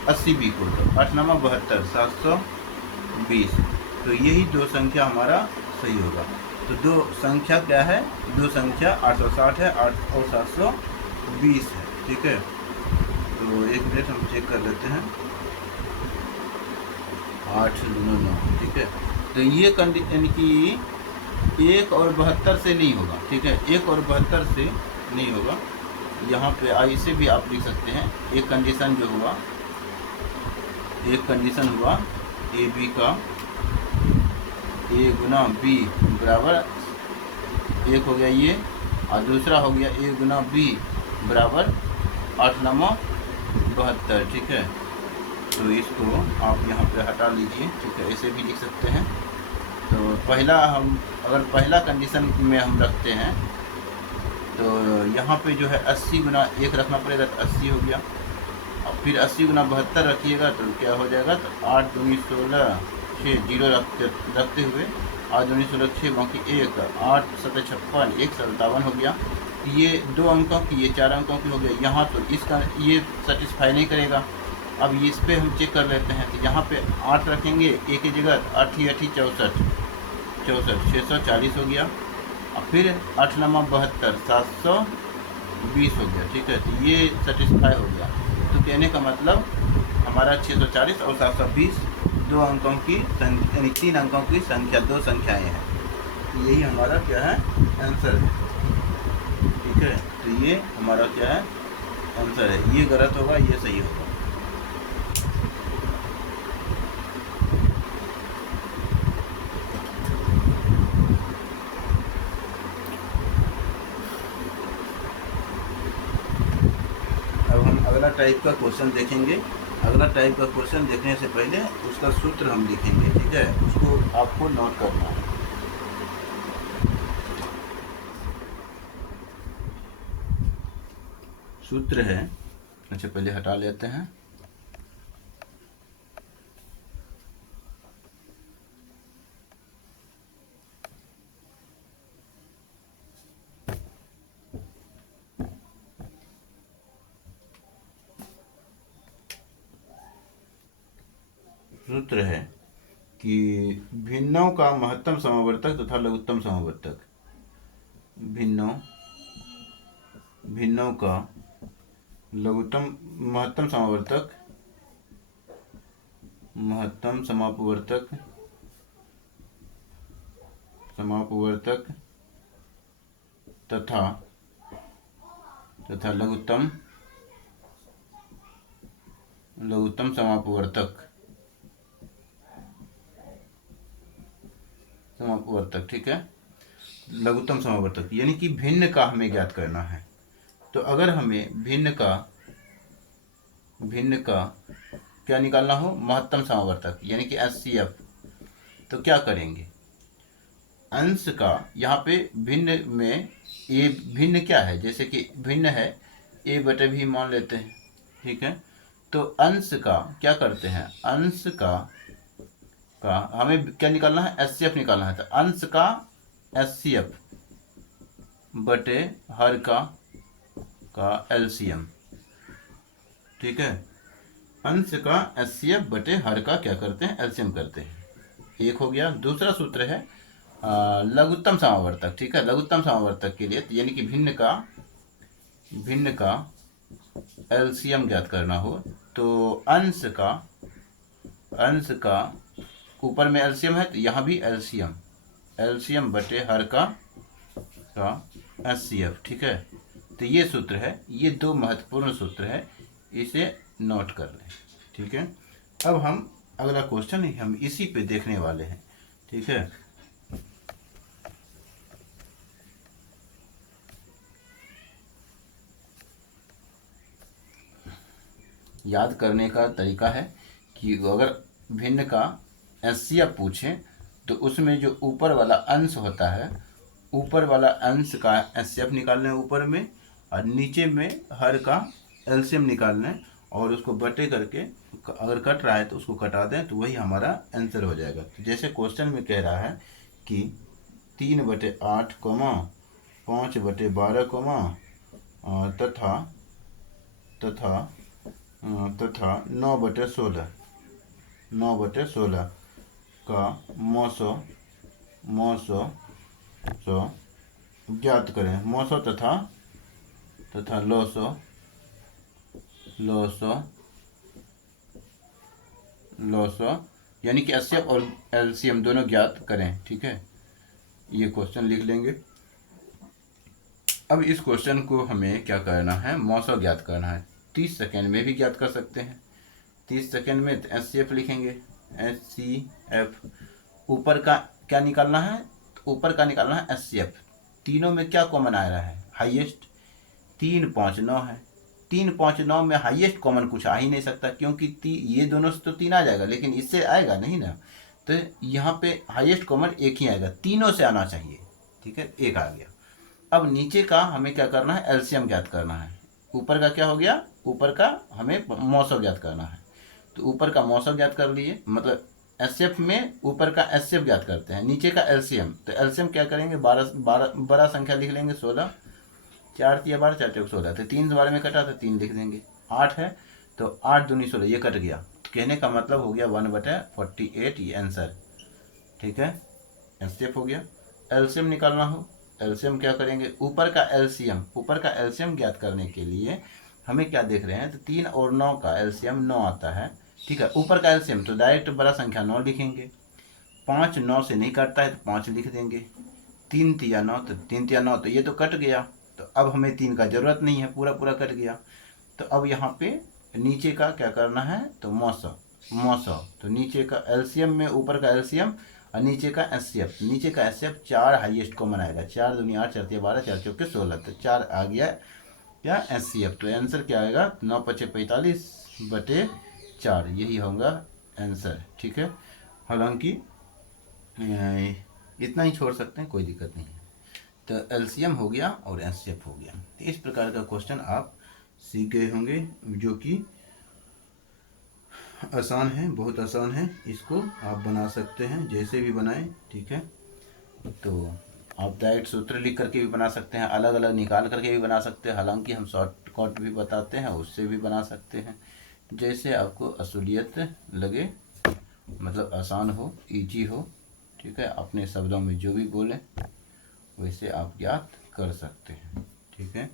80 बी को, तो 8 9 72, 720। तो यही 2 संख्या हमारा सही होगा। तो 2 संख्या क्या है, 2 संख्या 860 है, 8 और 720 है, ठीक है। तो 1 मिनट हम चेक कर लेते हैं, 8 गुना 9, ठीक है। तो ये यानी कि 1 और 72 से नहीं होगा, ठीक है, 1 और 72 से नहीं होगा। यहाँ पे इसे भी आप लिख सकते हैं, एक कंडीशन जो हुआ, एक कंडीशन हुआ ए बी का, ए गुना बी बराबर 1 हो गया ये, और दूसरा हो गया ए गुना बी बराबर 8 9 72, ठीक है। तो इसको आप यहाँ पे हटा लीजिए, ठीक है, ऐसे भी लिख सकते हैं। तो पहला हम अगर पहला कंडीशन में हम रखते हैं तो यहाँ पे जो है 80 गुना 1 रखना पड़ेगा, तो 80 हो गया, और फिर 80 गुना 72 रखिएगा तो क्या हो जाएगा, तो 8 दूनी 16, 6 0 रखते हुए 8 दूनी 16, 6 बाकी 1, 8 सत्ते 56, 1 57 हो गया। ये 2 अंकों की, ये 4 अंकों की हो गया। यहाँ तो इसका ये सेटिस्फाई नहीं करेगा, अब इस पे हम चेक कर लेते हैं, तो यहाँ पे 8 रखेंगे ए की जगह, 8 8 64, 640 हो गया। और फिर 8 9 72, 720 हो गया। ठीक है, तो ये सेटिस्फाई हो गया। तो कहने का मतलब हमारा 640 और 720 दो अंकों की संख्या, यानी 3 अंकों की संख्या, दो संख्याएं हैं। यही हमारा क्या है, आंसर है। ठीक है, तो ये हमारा क्या है, आंसर है। ये गलत होगा, ये सही होगा। अब हम अगला टाइप का क्वेश्चन देखेंगे। अगला टाइप का क्वेश्चन देखने से पहले उसका सूत्र हम लिखेंगे। ठीक है, उसको आपको नोट करना है। सूत्र है, अच्छा पहले हटा लेते हैं। सूत्र है कि भिन्नों का महत्तम समावर्तक तथा लघुत्तम समावर्तक, भिन्नों का महत्तम समावर्तक, समापवर्तक तथा लघुत्तम समापवर्तक। ठीक है, लघुत्तम समावर्तक यानी कि भिन्न का हमें ज्ञात करना है। तो अगर हमें भिन्न का क्या निकालना हो, महत्तम समावर्तक यानी कि HCF, तो क्या करेंगे, अंश का यहाँ पे भिन्न में ए भिन्न क्या है, जैसे कि भिन्न है a बटे भी मान लेते हैं। ठीक है, तो अंश का क्या करते हैं, अंश का हमें क्या निकालना है, HCF निकालना है। तो अंश का HCF बटे हर का LCM। ठीक है, अंश का HCF बटे हर का क्या करते हैं, LCM करते हैं। एक हो गया। दूसरा सूत्र है लघुत्तम समावर्तक। ठीक है, लघुत्तम समावर्तक के लिए यानी कि भिन्न का LCM ज्ञात करना हो, तो अंश का ऊपर में LCM है, तो यहाँ भी LCM बटे हर का HCF। ठीक है, तो ये सूत्र है, ये दो महत्वपूर्ण सूत्र है, इसे नोट कर लें। ठीक है, अब हम अगला क्वेश्चन हम इसी पे देखने वाले हैं। ठीक है, याद करने का तरीका है कि अगर भिन्न का HCF पूछें तो उसमें जो ऊपर वाला अंश होता है, ऊपर वाला अंश का HCF निकालना है ऊपर में, और नीचे में हर का LCM निकालना है, और उसको बटे करके अगर कट रहा है तो उसको कटा दें, तो वही हमारा आंसर हो जाएगा। तो जैसे क्वेश्चन में कह रहा है कि 3/8 5/12 तथा 9/16 का मौसो ज्ञात करें। मौसो तथा लौसो यानी कि HCF और LCM दोनों ज्ञात करें। ठीक है, ये क्वेश्चन लिख लेंगे। अब इस क्वेश्चन को हमें क्या करना है, मौसो ज्ञात करना है। 30 सेकेंड में भी ज्ञात कर सकते हैं। 30 सेकेंड में HCF लिखेंगे, HCF। ऊपर का क्या निकालना है, ऊपर का निकालना है HCF। तीनों में क्या कॉमन आ रहा है, हाईएस्ट 3 5 9 है। 3 5 9 में हाईएस्ट कॉमन कुछ आ ही नहीं सकता, क्योंकि ये दोनों से तो 3 आ जाएगा, लेकिन इससे आएगा नहीं ना। तो यहाँ पे हाईएस्ट कॉमन एक ही आएगा, तीनों से आना चाहिए। ठीक है, एक आ गया। अब नीचे का हमें क्या करना है, LCM ज्ञात करना है। ऊपर का क्या हो गया, ऊपर का हमें मौसम ज्ञात करना है। तो ऊपर का मौसम ज्ञात कर लिए, मतलब HCF में ऊपर का HCF ज्ञात करते हैं, नीचे का LCM। तो LCM क्या करेंगे, 12 बड़ा संख्या लिख लेंगे, 16, 4 × 12 = 4 × 16। तो 3 12 में कटा तो 3 लिख देंगे। 8 है तो 8 दूनी 16, ये कट गया। तो कहने का मतलब हो गया 1/48 ये आंसर। ठीक है, एचसीएफ हो गया। एलसीएम निकालना हो, एलसीएम क्या करेंगे, ऊपर का एलसीएम ज्ञात करने के लिए हमें क्या देख रहे हैं, तो 3 और 9 का एलसीएम 9 आता है। ठीक है, ऊपर का एलसीएम तो डायरेक्ट बड़ा संख्या 9 लिखेंगे, 5 9 से नहीं कटता है तो 5 लिख देंगे, 3 तिया 9 तो 3 तिया 9, तो ये तो कट गया। तो अब हमें 3 का ज़रूरत नहीं है, पूरा पूरा कट गया। तो अब यहाँ पे नीचे का क्या करना है, तो 900, तो नीचे का एलसीएम में ऊपर का एलसीएम और नीचे का एचसीएफ, नीचे का एचसीएफ 4 हाईएस्ट कॉमन आएगा, 4 दूनी 8, 4 तिया 12, 4 चौके 16, तो 4 आ गया क्या, एचसीएफ। तो आंसर क्या आएगा, 9 पचे 45/4, यही होगा आंसर। ठीक है, हालांकि इतना ही छोड़ सकते हैं, कोई दिक्कत नहीं है। तो एलसीएम हो गया और एचसीएफ हो गया। तो इस प्रकार का क्वेश्चन आप सीख गए होंगे, जो कि आसान है, बहुत आसान है। इसको आप बना सकते हैं, जैसे भी बनाएं। ठीक है, तो आप डायरेक्ट सूत्र लिख करके भी बना सकते हैं, अलग अलग निकाल करके भी बना सकते हैं, हालांकि हम शॉर्टकट भी बताते हैं, उससे भी बना सकते हैं, जैसे आपको असुलियत लगे, मतलब आसान हो, इजी हो। ठीक है, अपने शब्दों में जो भी बोलें वैसे आप ज्ञात कर सकते हैं। ठीक है,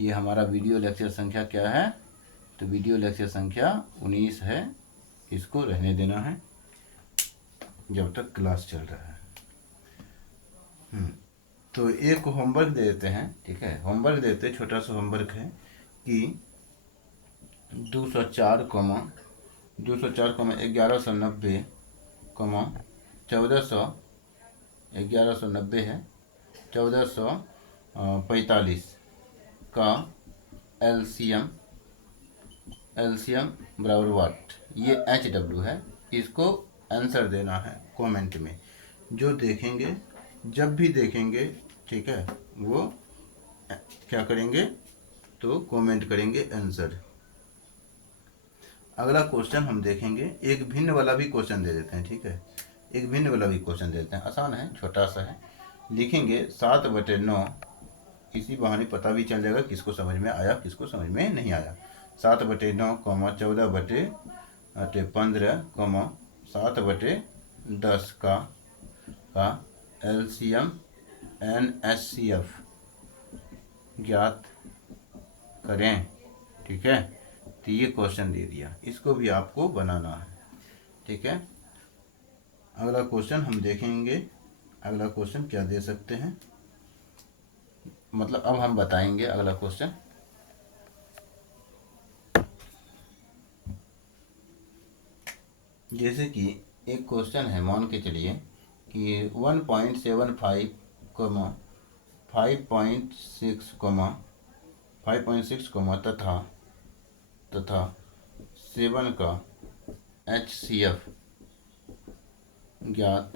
ये हमारा वीडियो लेक्चर संख्या क्या है, तो वीडियो लेक्चर संख्या 19 है। इसको रहने देना है जब तक क्लास चल रहा है। तो एक होमवर्क दे देते हैं। ठीक है, होमवर्क देते, छोटा सा होमवर्क है कि 204, 1190, 1190 है, 1445 का एलसीएम बराबर वाट, ये HW है। इसको आंसर देना है कमेंट में, जो देखेंगे, जब भी देखेंगे, ठीक है, वो क्या करेंगे, तो कमेंट करेंगे आंसर। अगला क्वेश्चन हम देखेंगे, एक भिन्न वाला भी क्वेश्चन दे देते हैं। ठीक है, एक भिन्न वाला भी क्वेश्चन दे देते हैं, आसान है, छोटा सा है। लिखेंगे 7/9, इसी बहाने पता भी चल जाएगा किसको समझ में आया, किसको समझ में नहीं आया। 7/9, 14/15, 7/10 का एलसीएम NHCF ज्ञात करें। ठीक है, तो ये क्वेश्चन दे दिया, इसको भी आपको बनाना है। ठीक है, अगला क्वेश्चन हम देखेंगे, अगला क्वेश्चन क्या दे सकते हैं, मतलब अब हम बताएंगे अगला क्वेश्चन। जैसे कि एक क्वेश्चन है, मान के चलिए कि 1.75, 5.6, तथा 7 का HCF ज्ञात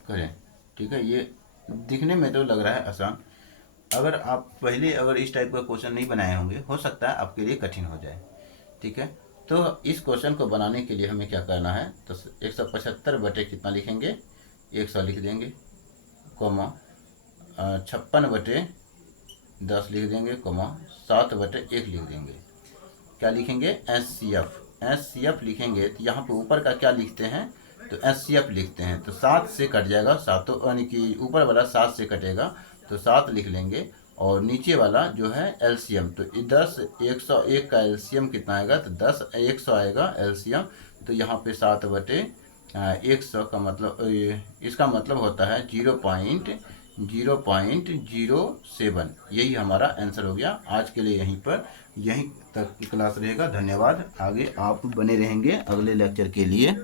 करें। ठीक है, ये दिखने में तो लग रहा है आसान, अगर आप पहले अगर इस टाइप का क्वेश्चन नहीं बनाए होंगे, हो सकता है आपके लिए कठिन हो जाए। ठीक है, तो इस क्वेश्चन को बनाने के लिए हमें क्या करना है, तो 175 बटे कितना लिखेंगे, 100 लिख देंगे, 56/10 लिख देंगे, 7/1 लिख देंगे। क्या लिखेंगे, एचसीएफ लिखेंगे, तो यहाँ पे ऊपर का क्या लिखते हैं, तो एचसीएफ लिखते हैं, तो 7 से कट जाएगा, सातों यानी कि ऊपर वाला 7 से कटेगा, तो 7 लिख लेंगे। और नीचे वाला जो है एलसीएम, तो 10 101 का एलसीएम कितना आएगा, तो 10 100 आएगा एलसीएम। तो यहाँ पे 7/100 का मतलब, इसका मतलब होता है 0.07। यही हमारा आंसर हो गया। आज के लिए यहीं तक क्लास रहेगा। धन्यवाद, आगे आप बने रहेंगे अगले लेक्चर के लिए।